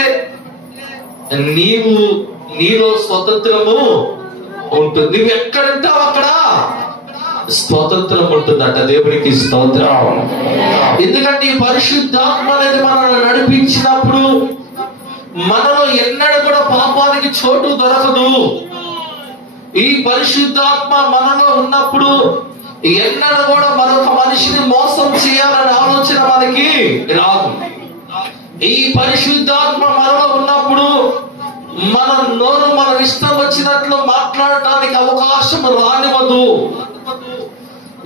నీలో స్వతంత్రము ఉంటుంది. నువ్వు ఎక్కడుంటావు అక్కడ స్వతంత్రం ఉంటుందంట. దేవునికి స్తోత్రం. ఎందుకంటే ఈ పరిశుద్ధాత్మ అనేది మనల్ని నడిపించినప్పుడు మనలో ఎన్నడూ కూడా పాపానికి చోటు దొరకదు. ఈ పరిశుద్ధాత్మ మనలో ఉన్నప్పుడు ఎన్నడూ కూడా మరొక మనిషిని మోసం చేయాలనే ఆలోచన మనకి రాదు. ఈ పరిశుద్ధాత్మ మనలో ఉన్నప్పుడు మన నోరు మన ఇష్టం వచ్చినట్లు మాట్లాడటానికి అవకాశం రానివ్వదు.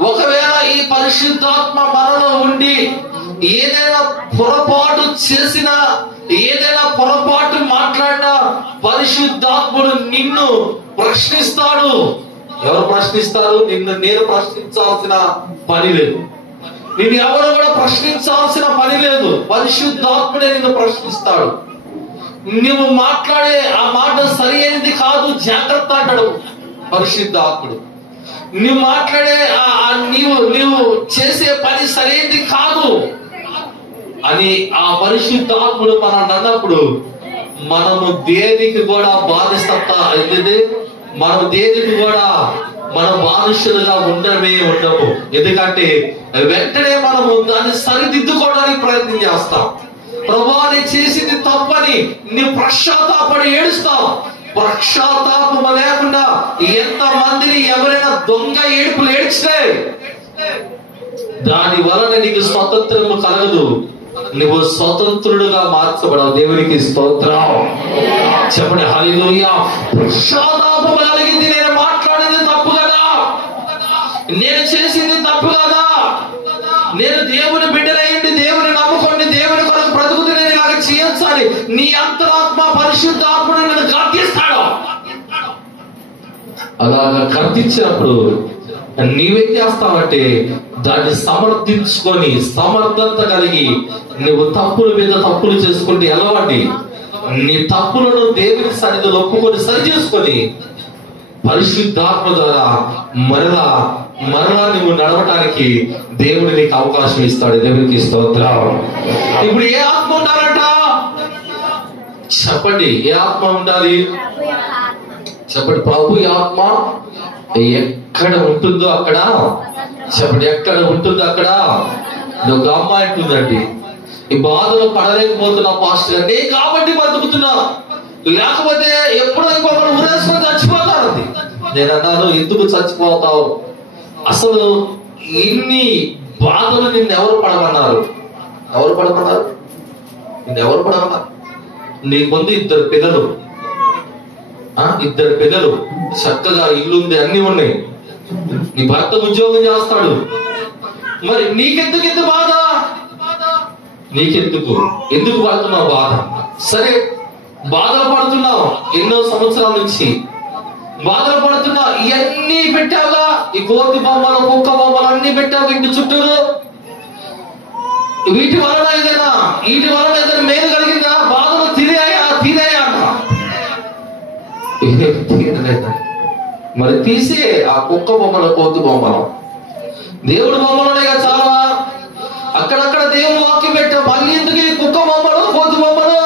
ఒకవేళ ఈ పరిశుద్ధాత్మ మనలో ఉండి ఏదైనా పొరపాటు చేసినా, ఏదైనా పొరపాటు మాట్లాడినా పరిశుద్ధాత్ముడు నిన్ను ప్రశ్నిస్తాడు. ఎవరు ప్రశ్నిస్తారు? నేను ప్రశ్నించాల్సిన పని లేదు. నిన్ను ఎవరు కూడా ప్రశ్నించాల్సిన పని లేదు. పరిశుద్ధాత్ముడే నిన్ను ప్రశ్నిస్తాడు. నువ్వు మాట్లాడే ఆ మాట సరి అయినది కాదు, జాగ్రత్త అంటాడు పరిశుద్ధాత్ముడు. నువ్వు మాట్లాడే నీవు చేసే పని సరైనది కాదు అని ఆ పరిశుద్ధాత్ముడు మనం అన్నప్పుడు మనము దేనికి కూడా బానిసత్త అయితే మనం దేనికి కూడా మన బానిసలుగా ఉండము. ఎందుకంటే వెంటనే మనము దాన్ని సరిదిద్దుకోవడానికి ప్రయత్నం చేస్తాం. ప్రభువా నేను చేసింది తప్పని నువ్వు పశ్చాత్తాపడి ఏడుస్తావు. పశ్చాత్తాపం లేకుండా ఎంత మందిని ఎవరైనా దొంగ ఏడుపులు ఏడ్చితే దాని వలన నీకు స్వతంత్రము కలగదు. నువ్వు స్వతంత్రుడుగా మార్చబడవు. దేవునికి స్తోత్రం చెప్పండి హల్లెలూయా. పశ్చాత్తాపం కలిగింది. నేను మాట్లాడింది తప్పు కదా, నేను చేసింది తప్పు కదా, నేను దేవుని బిడ్డనయ్యండి, దేవుని నమ్ముకోండి, దేవుని కొరకు బ్రతుకుతూ నేను ఇలాగ చేయొచ్చాలి. నీ అంతరాత్మ పరిశుద్ధాత్ముడు నేను గర్తిస్తాడు. అలాగా గర్తించినప్పుడు నీవేం చేస్తావంటే దాన్ని సమర్థించుకొని సమర్థత కలిగి నువ్వు తప్పుల మీద తప్పులు చేసుకుంటే ఎలాంటి నీ తప్పులను దేవుని సన్నిధిలో ఒప్పుకొని సరి చేసుకొని పరిశుద్ధాత్మ ద్వారా మరలా నువ్వు నడవటానికి దేవుడు నీకు అవకాశం ఇస్తాడు. దేవునికి స్తోత్రం. ఇప్పుడు ఏ ఆత్మ ఉండాలంట చెప్పండి. ఏ ఆత్మ ఉండాలి చెప్పండి. ప్రభు ఆత్మ ఎక్కడ ఉంటుందో అక్కడ చెప్పండి. ఎక్కడ ఉంటుందో అక్కడ ఒక అమ్మాయి అంటుందండి, ఈ బాధలో పడలేకపోతున్నా పాస్టర్ అంటే కాబట్టి బతుకుతున్నా, లేకపోతే ఎప్పుడో ఇంకొకరు ఊరేసుకొని చచ్చిపోతారండి. నేను అన్నాను, ఎందుకు చచ్చిపోతావు? అసలు ఇన్ని బాధలు నిన్నెవరు పడమన్నారు? ఎవరు పడమన్నారు? నిన్నెవరు పడమన్నారు? నీ ముందు ఇద్దరు పిల్లలు చక్కగా ఇల్లుంది, అన్ని ఉన్నాయి, నీ భర్త ఉద్యోగం చేస్తాడు, మరి నీకెందుకు ఇంత బాధ? ఎందుకు పడుతున్నావు బాధ? సరే బాధలు పడుతున్నావు, ఎన్నో సంవత్సరాల నుంచి బాధలు పడుతున్నా, ఇవన్నీ పెట్టావుగా, ఈ కోతి బొమ్మలు కుక్క బొమ్మలు అన్ని పెట్టావు ఇంటి చుట్టూరు. వీటి వలన ఏదైనా మేలు కలిగిందా? బాధలు తీరాయా తీయలేదండి. మరి తీసే ఆ కుక్క బొమ్మలు, కోతి బొమ్మలు, దేవుడి బొమ్మలోనే చాలా. అక్కడక్కడ దేవుడు వాక్యం పెట్టా, మళ్ళీ ఎందుకు ఈ కుక్క బొమ్మలు, కోతి బొమ్మలు?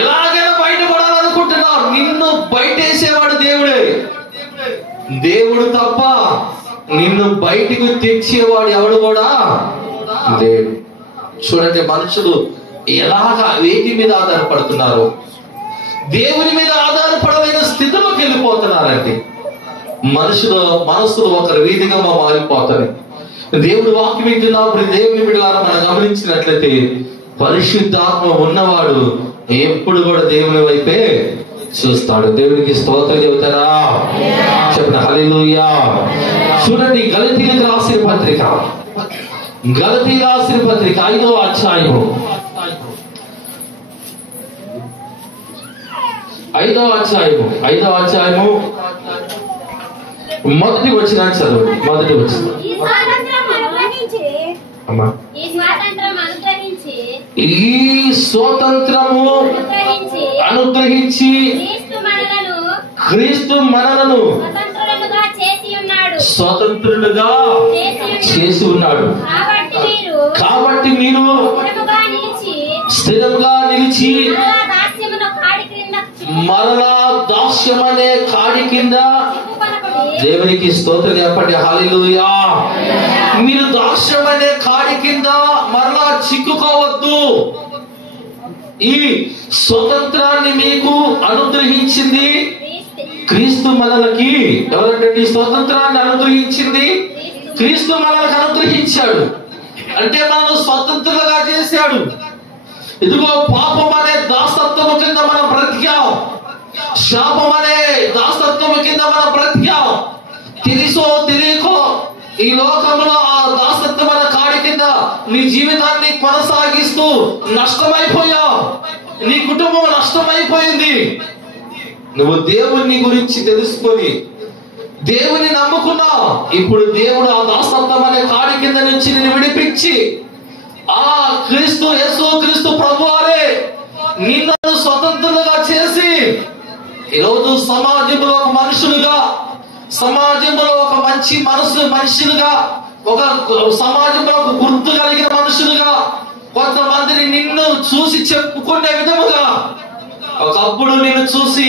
ఎలాగైనా బయటపడాలనుకుంటున్నావు, నిన్ను బయటేసేవాడు దేవుడే. దేవుడు తప్ప నిన్ను బయటికి తెచ్చేవాడు ఎవడు కూడా దేవుడు. చూడండి, మనుషులు ఎలాగా వేటి మీద ఆధారపడుతున్నారు, దేవుని మీద ఆధారపడలేని స్థితిలోకి వెళ్ళిపోతున్నారండి. మనసులు ఒకరి వీధిగా మారిపోతాయి. దేవుడు వాక్యం వింటున్నప్పుడు దేవుని బిడ్డలారా మనం గమనించినట్లయితే పరిశుద్ధాత్మ ఉన్నవాడు ఎప్పుడు కూడా దేవుని వైపే చూస్తాడు. దేవునికి స్తోత్రం చెబుతారా? చెప్పండి హల్లెలూయా. చూడండి, గలతీయులకు రాసిన పత్రిక, గలతీయులకు రాసిన పత్రిక 5వ అధ్యాయము 5వ అధ్యాయము మొదటి వచనం చదవండి. మొదటి వచనం. ఈ స్వాతంత్రము అనుగ్రహించి క్రీస్తు మనలను స్వతంత్రులుగా చేసి ఉన్నాడు. కాబట్టి మీరు స్థిరంగా నిలిచి మరలా దాస్యమనే కాడి కింద, దేవునికి స్తోత్రం చెప్పండి హల్లెలూయా. మీరు దాస్యమనే కాడి కింద మరలా చిక్కుకోవద్దు. ఈ స్వతంత్రాన్ని మీకు అనుగ్రహించింది క్రీస్తు మనలకి. ఎవరంటే ఈ స్వతంత్రాన్ని అనుగ్రహించింది క్రీస్తు మనలకు అనుగ్రహించాడు. అంటే మనల్ని స్వతంత్రులుగా చేశాడు. ఇదిగో పాపం అనే దాసత్వము కింద మనం బ్రతికాం, శాపం అనే దాసత్వము కింద మనం బ్రతికాం. తెలుసో తెలియకో ఈ లోకంలో ఆ దాసత్వం అనే కాడి కింద నీ జీవితాన్ని కొనసాగిస్తూ నష్టమైపోయావు. నీ కుటుంబం నష్టమైపోయింది. నువ్వు దేవుని గురించి తెలుసుకొని దేవుని నమ్ముకున్నావు. ఇప్పుడు దేవుడు ఆ దాసత్వం అనే కాడి కింద నుంచి నిన్ను విడిపించి ఆ క్రీస్తు యేసు క్రీస్తు ప్రభువారే నిన్ను స్వతంత్రులుగా చేసి ఈరోజు సమాజంలో ఒక మనుషులుగా, సమాజంలో ఒక మంచి మనుషులుగా, ఒక సమాజంలో ఒక గుర్తు కలిగిన మనుషులుగా, కొంతమందిని నిన్ను చూసి చెప్పుకునే విధముగా. ఒకప్పుడు నిన్ను చూసి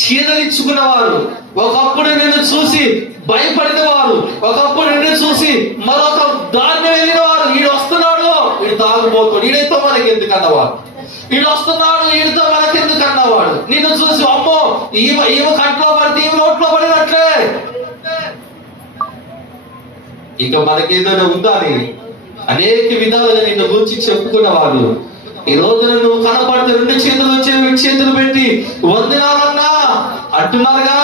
చీదరించుకున్నవారు, ఒకప్పుడు నిన్ను చూసి భయపడిన వారు, ఒకప్పుడు నిన్ను చూసి మరొక దాన్ని వెళ్ళిన వారు. వీడు వస్తున్నాడు, వీడు తాగుబోతాడు, వీడితో మనకి ఎందుకు అన్నవాడు. వీడు వస్తున్నాడు, వీడితో మనకి ఎందుకు అన్నవాడు. నిన్ను చూసి అమ్మో ఈమె కంట్లో పడితే ఈమె నోట్లో పడినట్లే. ఇక మనకేదైనా ఉందా అని అనేక విధాలుగా నిన్ను గురించి చెప్పుకున్న వాళ్ళు ఈ రోజున నువ్వు కనపడితే 2 చేతులు పెట్టి వందనాలన్నా అంటున్నారుగా.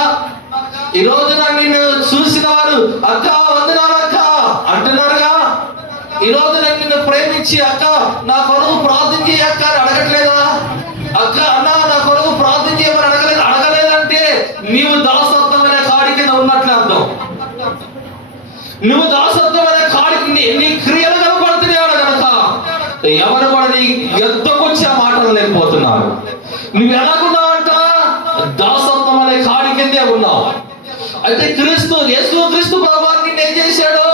ఈ రోజున నిన్ను చూసిన వారు అక్క వందనాలు అక్క అంటున్నారుగా. ఈ రోజున నిన్ను ప్రేమించి అక్క నా కొరకు ప్రార్థన చేయ అక్క అని అడగట్లేదా? అక్క అన్న నా కొరకు ప్రార్థన చేయమని అడగలేదంటే నీవు దాసత్వం అనే కాడి కింద ఉన్నట్లే అర్థం. నువ్వు దాసత్వం అనే కాడికి నీ క్రియలు కనపడుతున్నాడు కనుక ఎవరు కూడా నీ ఎద్దకొచ్చే మాటలు లేకపోతున్నారు. నువ్వు ఎలాగున్నావంట? దాసత్వం అనే కాడి కిందే ఉన్నావు. అయితే యేసు క్రీస్తు ప్రభువాన్ని ఏం చేశాడు?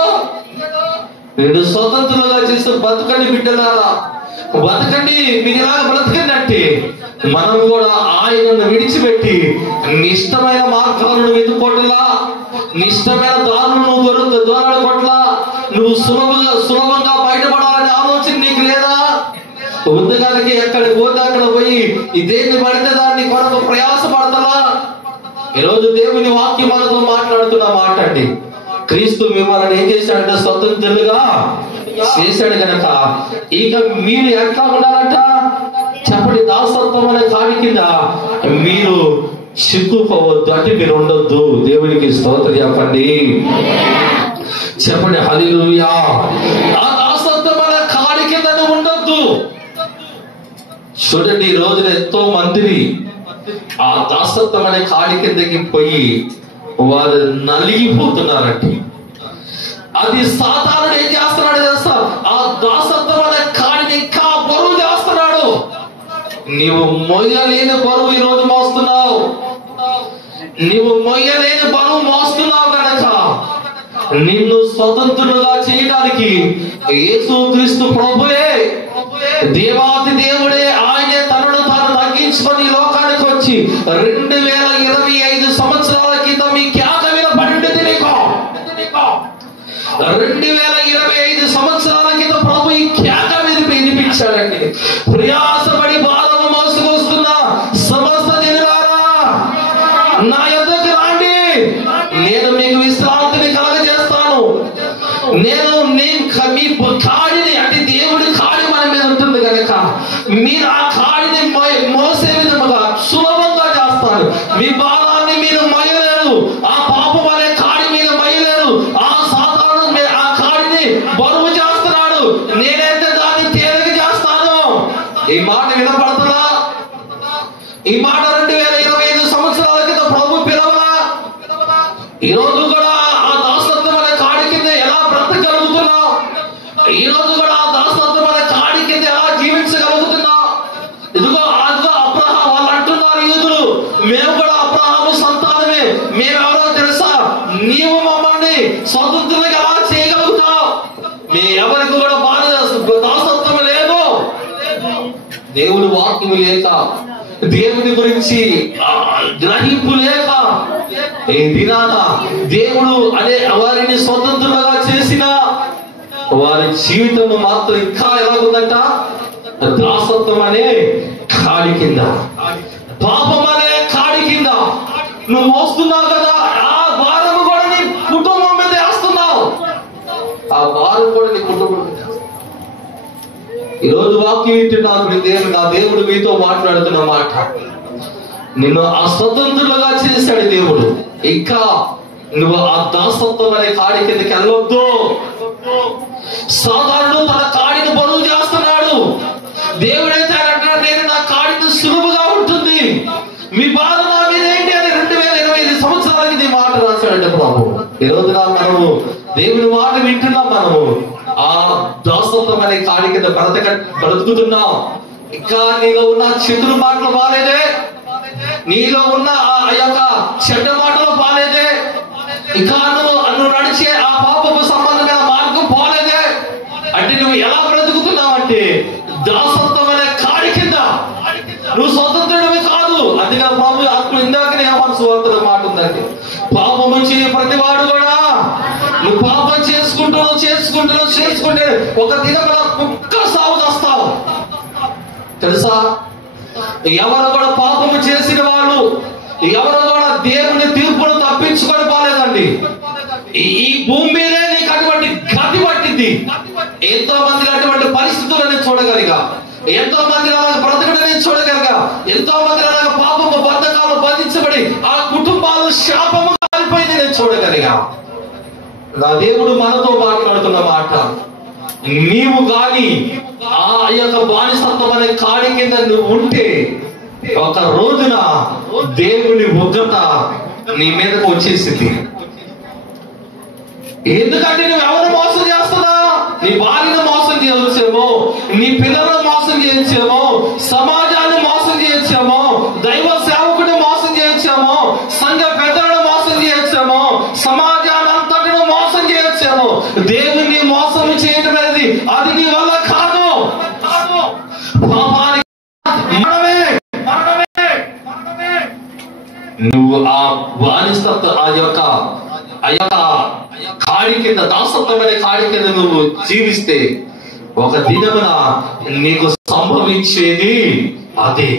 రెండు స్వతంత్రులుగా చేస్తూ బతకండి బిడ్డలారా, బతకండి, మీరు ఇలాగ బ్రతకండి అంటే మనం కూడా ఆయనను విడిచిపెట్టి నిష్టమైన మార్గాలను ఎదుర్కోవట్లా, నిష్టమైన దారులను దూరాలు కొట్లా. నువ్వు సులభంగా బయటపడాలనే ఆలోచన నీకు లేదా? ఉద్యోగానికి ఎక్కడికి పోతే అక్కడ పోయి ఇదేంటి పడితే దాన్ని కొరకు ప్రయాస పడతావా? ఈరోజు దేవుని వాక్యం మనతో మాట్లాడుతున్న మాట అండి. క్రీస్తు మిమ్మల్ని ఏం చేశాడంటే స్వతంత్రులుగా చేశాడు గనక ఇక మీరు ఎట్లా ఉండాలంట చెప్పండి. దాసత్వం అనే కాడి కింద మీరు చిక్కుకోవద్దు, అంటే మీరు ఉండొద్దు. దేవునికి స్తోత్రం చెప్పండి, చెప్పండి హల్లెలూయా. ఆ దాసత్వం అనే కాడి కింద నువ్వు ఉండొద్దు. చూడండి, ఈ రోజున ఎంతో మందిని ఆ దాసత్వం అనే కాడి కిందకి పోయి వారు నలిగిపోతున్నారండి. అది సాతానుడు ఏం చేస్తున్నాడు తెలుసా? ఆ దాసత్వం అనే కాడిని ఇంకా బరువు చేస్తున్నాడు. నీవు మొయ్యలేని బరువు ఈరోజు మోస్తున్నావు. నీవు మొయ్యలేని బరువు మోస్తున్నావు గనక నిన్ను స్వతంత్రులుగా చేయడానికి యేసుక్రీస్తు ప్రభువే, దేవాతి దేవుడే, ఆయనే తనను తాను తగ్గించుకొని ఈ లోకానికి వచ్చి 2025 సంవత్సరాల క్రితం మీ ఖ్యాత వినపడింది. నీకు 2025 సంవత్సరాల క్రితం ప్రభు ఈ ఖ్యాత వినిపించాడండి. ప్రయాసపడి భారము మోసుకొస్తున్న సమస్త జనులారా నా యొద్దకు రండి, నేను మీకు విశ్రాంతిని కలగజేస్తాను. నేను మీ కాడిని, అంటే దేవుడి కాడి మన మీద ఉంటుంది కనుక మీరు ఆ కాడిని మోసే విధముగా సులభంగా చేస్తాను. మీ భారాన్ని మీరు మోయలేరు, ఆ పాపం అనే కాడి మీద మోయలేరు. ఆ సాతాను ఆ కాడిని బరువు చేస్తున్నాడు, నేనైతే దాన్ని తేలిక చేస్తాను. ఈ మాట వినపడుతుందా? ఈ మాట 2025 సంవత్సరాల క్రితం ప్రభు పిలవలా? ఈ రోజు కూడా ఆ దాసత్వం అనే కాడి కింద ఎలా బ్రతకగలుగుతున్నావు? ఈ రోజు కూడా ఆ దాసత్వం అనే కాడి కింద ఎలా జీవించగలుగుతున్నావు? ఇదిగో అదిగో అబ్రహాం వాళ్ళు అంటున్నారు, యూదులు, మేము కూడా అబ్రహాము సంతానమే, మేమెవరో తెలుసా? నీవు మమ్మల్ని స్వతంత్రంగా ఎలా చేయగలుగుతావు? మీ ఎవరికి కూడా దాసత్వం లేదు. దేవుడి వాక్యం లేక, దేవుని గురించి గ్రహింపు లేక, ఈ దినాన దేవుడు అనే వారిని స్వతంత్రులుగా చేసిన వారి జీవితం మాత్రం ఇంకా ఎలా ఉందంట? దాసత్వం అనే కాడి కింద, పాపం అనే కాడి కింద నువ్వు వస్తున్నావు కదా, ఆ భారము కూడా నీ కుటుంబం మీద వేస్తున్నావు. ఆ భారం కూడా నీ కుటుంబం మీద. ఈరోజు వాక్యం వింటున్నాను, నా దేవుడు మీతో మాట్లాడుతున్న మాట, నిన్ను అస్వతంత్రులుగా చేశాడు దేవుడు. ఇంకా నువ్వు ఆ దాసత్వం అనే కాడి కిందకి వెళ్ళొద్దు. సాధారణుడు తన కాడిని బరువు చేస్తున్నాడు. దేవుడైతే అంటాడు, నేను నా కాడిని సులువుగా ఉంటుంది, మీ బాధ నా మీద ఏంటి అని 2025 సంవత్సరాలకి నీ మాట రాశాడంటే ప్రభు. ఈ రోజున మనము దేవుని మాట వింటున్నాం, మనము ఆ దాసత్వం అనే కాడి కింద బ్రతుకుతున్నాం. ఇంకా నీలో ఉన్న చెడు మాటలు బాలేదే, నీలో ఉన్న ఆ యొక్క చెడ్డ మాటలు బాలేదే, ఇంకా నువ్వు నడిచే ఆ పాపపు సంబంధమైన మార్గం పోలేదే. అంటే నువ్వు ఎలా బ్రతుకుతున్నావు అంటే దాసత్వం అనే కాడి కింద. నువ్వు స్వతంత్రుడివి కాదు. అందుకని ప్రభు ఆత్మ ఇందాకనే సువార్తలో మాట ఉందండి, పాపము చేయ ప్రతివాడు కూడా నువ్వు పాపం చేసుకుంటే ఒక దినమున కుక్క సాగు చేస్తావు. తెలుసా? ఎవరు కూడా పాపము చేసిన వాళ్ళు, ఎవరు కూడా దేవుని తీర్పును తప్పించుకొని పోలేదండి. ఈ భూమి మీదే నీకు అటువంటి గతి పట్టింది. ఎంతో మంది అటువంటి పరిస్థితులను చూడగలిగా, ఎంతో మంది బ్రతకడని చూడగలిగా, ఎంతో మంది పాపము బంధకాలు బంధించబడి ఆ కుటుంబాలు శాపము కాలిపోయింది నేను చూడగలిగా. నా దేవుడు మనతో మాట్లాడుతున్న మాట, నీవు గాని ఆ యొక్క బానిసత్వం అనే కాడి కింద నువ్వు ఉంటే ఒక రోజున దేవుని ఉగ్రత నీ మీదకు వచ్చేసింది. ఎందుకంటే నువ్వు ఎవరు మోసం చేస్తున్నా? నీ భార్యను మోసం చేయవచ్చేమో, నీ పిల్లలను మోసం చేయొచ్చేమో, సమాజాన్ని మోసం చేయొచ్చేమో, దైవ సేవకుడిని మోసం చేయొచ్చేమో, సంఘ పెద్దలను మోసం చేయొచ్చేమో, సమాజాన్ని అంతటిని మోసం చేయొచ్చేమో. దేవుని మోసం చేయడం అనేది అది నీ వల్ల కాదు. నువ్వు ఆ బానిసత్వ ఆ యొక్క కాడి కింద, దాసత్వం అనే కాడి కింద నువ్వు జీవిస్తే ఒక దినమున నీకు సంభవించేది అదే.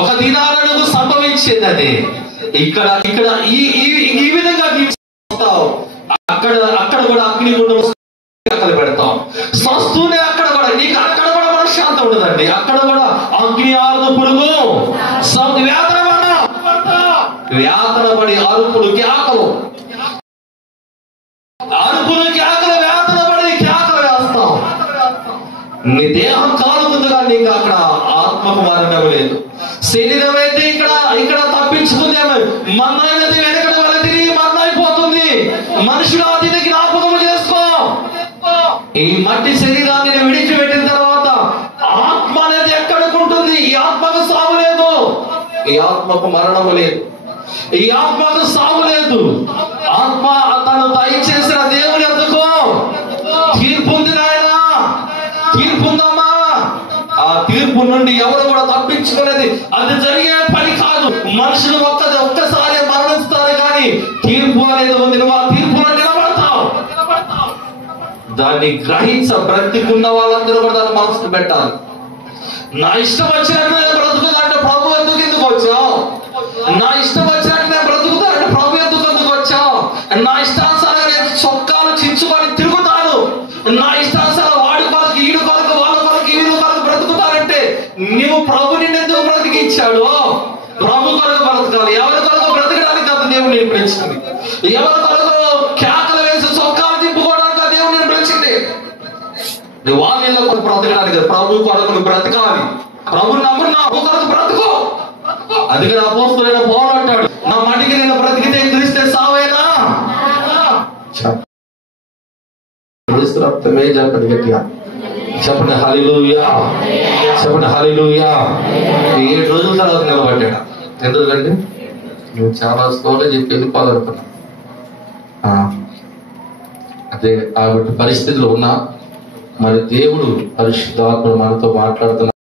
ఒక దినాన నువ్వు సంభవించేది అదే. ఇక్కడ ఈ విధంగా జీవిస్తావు. అక్కడ కూడా అగ్నిగుండం పెడతాం. స్వస్తూనే అక్కడ కూడా నీకు అక్కడ కూడా మనశ్శాంతి ఉండదండి. అక్కడ కూడా అగ్ని ఆరుదు పురుగు వేతన పడి అరుపులు కేకలు వేతన పడి కేకలు వేస్తాం. నీ దేహం కాలుతుంది కానీ నీకు అక్కడ ఆత్మకు మరణం లేదు. శరీరం అయితే ఇక్కడ తప్పించుకుందేమో, మన్నైనది వెనకడ వల్ల తిరిగి మన్నైపోతుంది. మనుషులు అది జ్ఞాపకం చేసుకో. ఈ మట్టి శరీరాన్ని విడిచిపెట్టిన తర్వాత ఆత్మ అనేది ఎక్కడికి ఉంటుంది? ఈ ఆత్మ ఈ ఆత్మకు మరణము లేదు, ఈ ఆత్మకు సావు లేదు. ఆత్మ తను దయచేసిన దేవుని ఎందుకో తీర్పు ఉంది నాయన, తీర్పు ఉందమ్మా. ఆ తీర్పు నుండి ఎవరు కూడా తప్పించుకునేది అది జరిగే పని కాదు. మనుషులు ఒక్కసారి మరణిస్తారు, కానీ తీర్పు అనేది ఉంది. నువ్వు ఆ తీర్పులో నిలబడతావు. దాన్ని బ్రతికున్న వాళ్ళందరూ కూడా దాన్ని మనసుకు పెట్టాలి. నా ఇష్టం వచ్చినట్టు నేను బ్రతుకుతానంటే ప్రభు ఎందుకు వచ్చావు? నా ఇష్టం వచ్చినట్టు నేను బ్రతుకుతానంటే ప్రభు ఎందుకు వచ్చావు? నా ఇష్టానుసారంగా నేను చొక్కాలు చించుకొని తిరుగుతాను, నా ఇష్టానుసారం వాడి కొరకు ఈడు కొరకు వాళ్ళ కొరకు ఈడు కొరకు బ్రతుకుతానంటే నువ్వు ప్రభు నిన్ను ఎందుకు బ్రతికించాడు? ప్రభు కొరకు బ్రతకాలి. ఎవరి కొరకు బ్రతకడానికి కాదు దేవుడు నేను పిలిచింది. ఎవరి కొరకు కేకలు వేసి చొక్కాలు తిప్పుకోవడానికి దేవుడు నేను పిలిచింది. నువ్వు వాళ్ళ కొరకు బ్రతకడానికి కాదు, ప్రభు కొరకు నువ్వు బ్రతకాలి. ప్రభు నమ్మున్నా కొరకు బ్రతుకో. అందుకని అపోస్తలుడైన పౌలు అంటాడు, నా మడికి నేను బ్రతికితే క్రీస్తే సావేనా. రక్తమే చెప్పండి, గట్టిగా చెప్పండి హల్లెలూయా, చెప్పండి హల్లెలూయా. 7 రోజుల తర్వాత నిలబడ్డా. ఎందుకండి నువ్వు చాలా స్లోగా చెప్పి వెళ్ళిపోవాలనుకున్నా. అదే ఆ పరిస్థితులు ఉన్నా మరి దేవుడు పరిశుద్ధాత్మ మనతో మాట్లాడుతున్నా.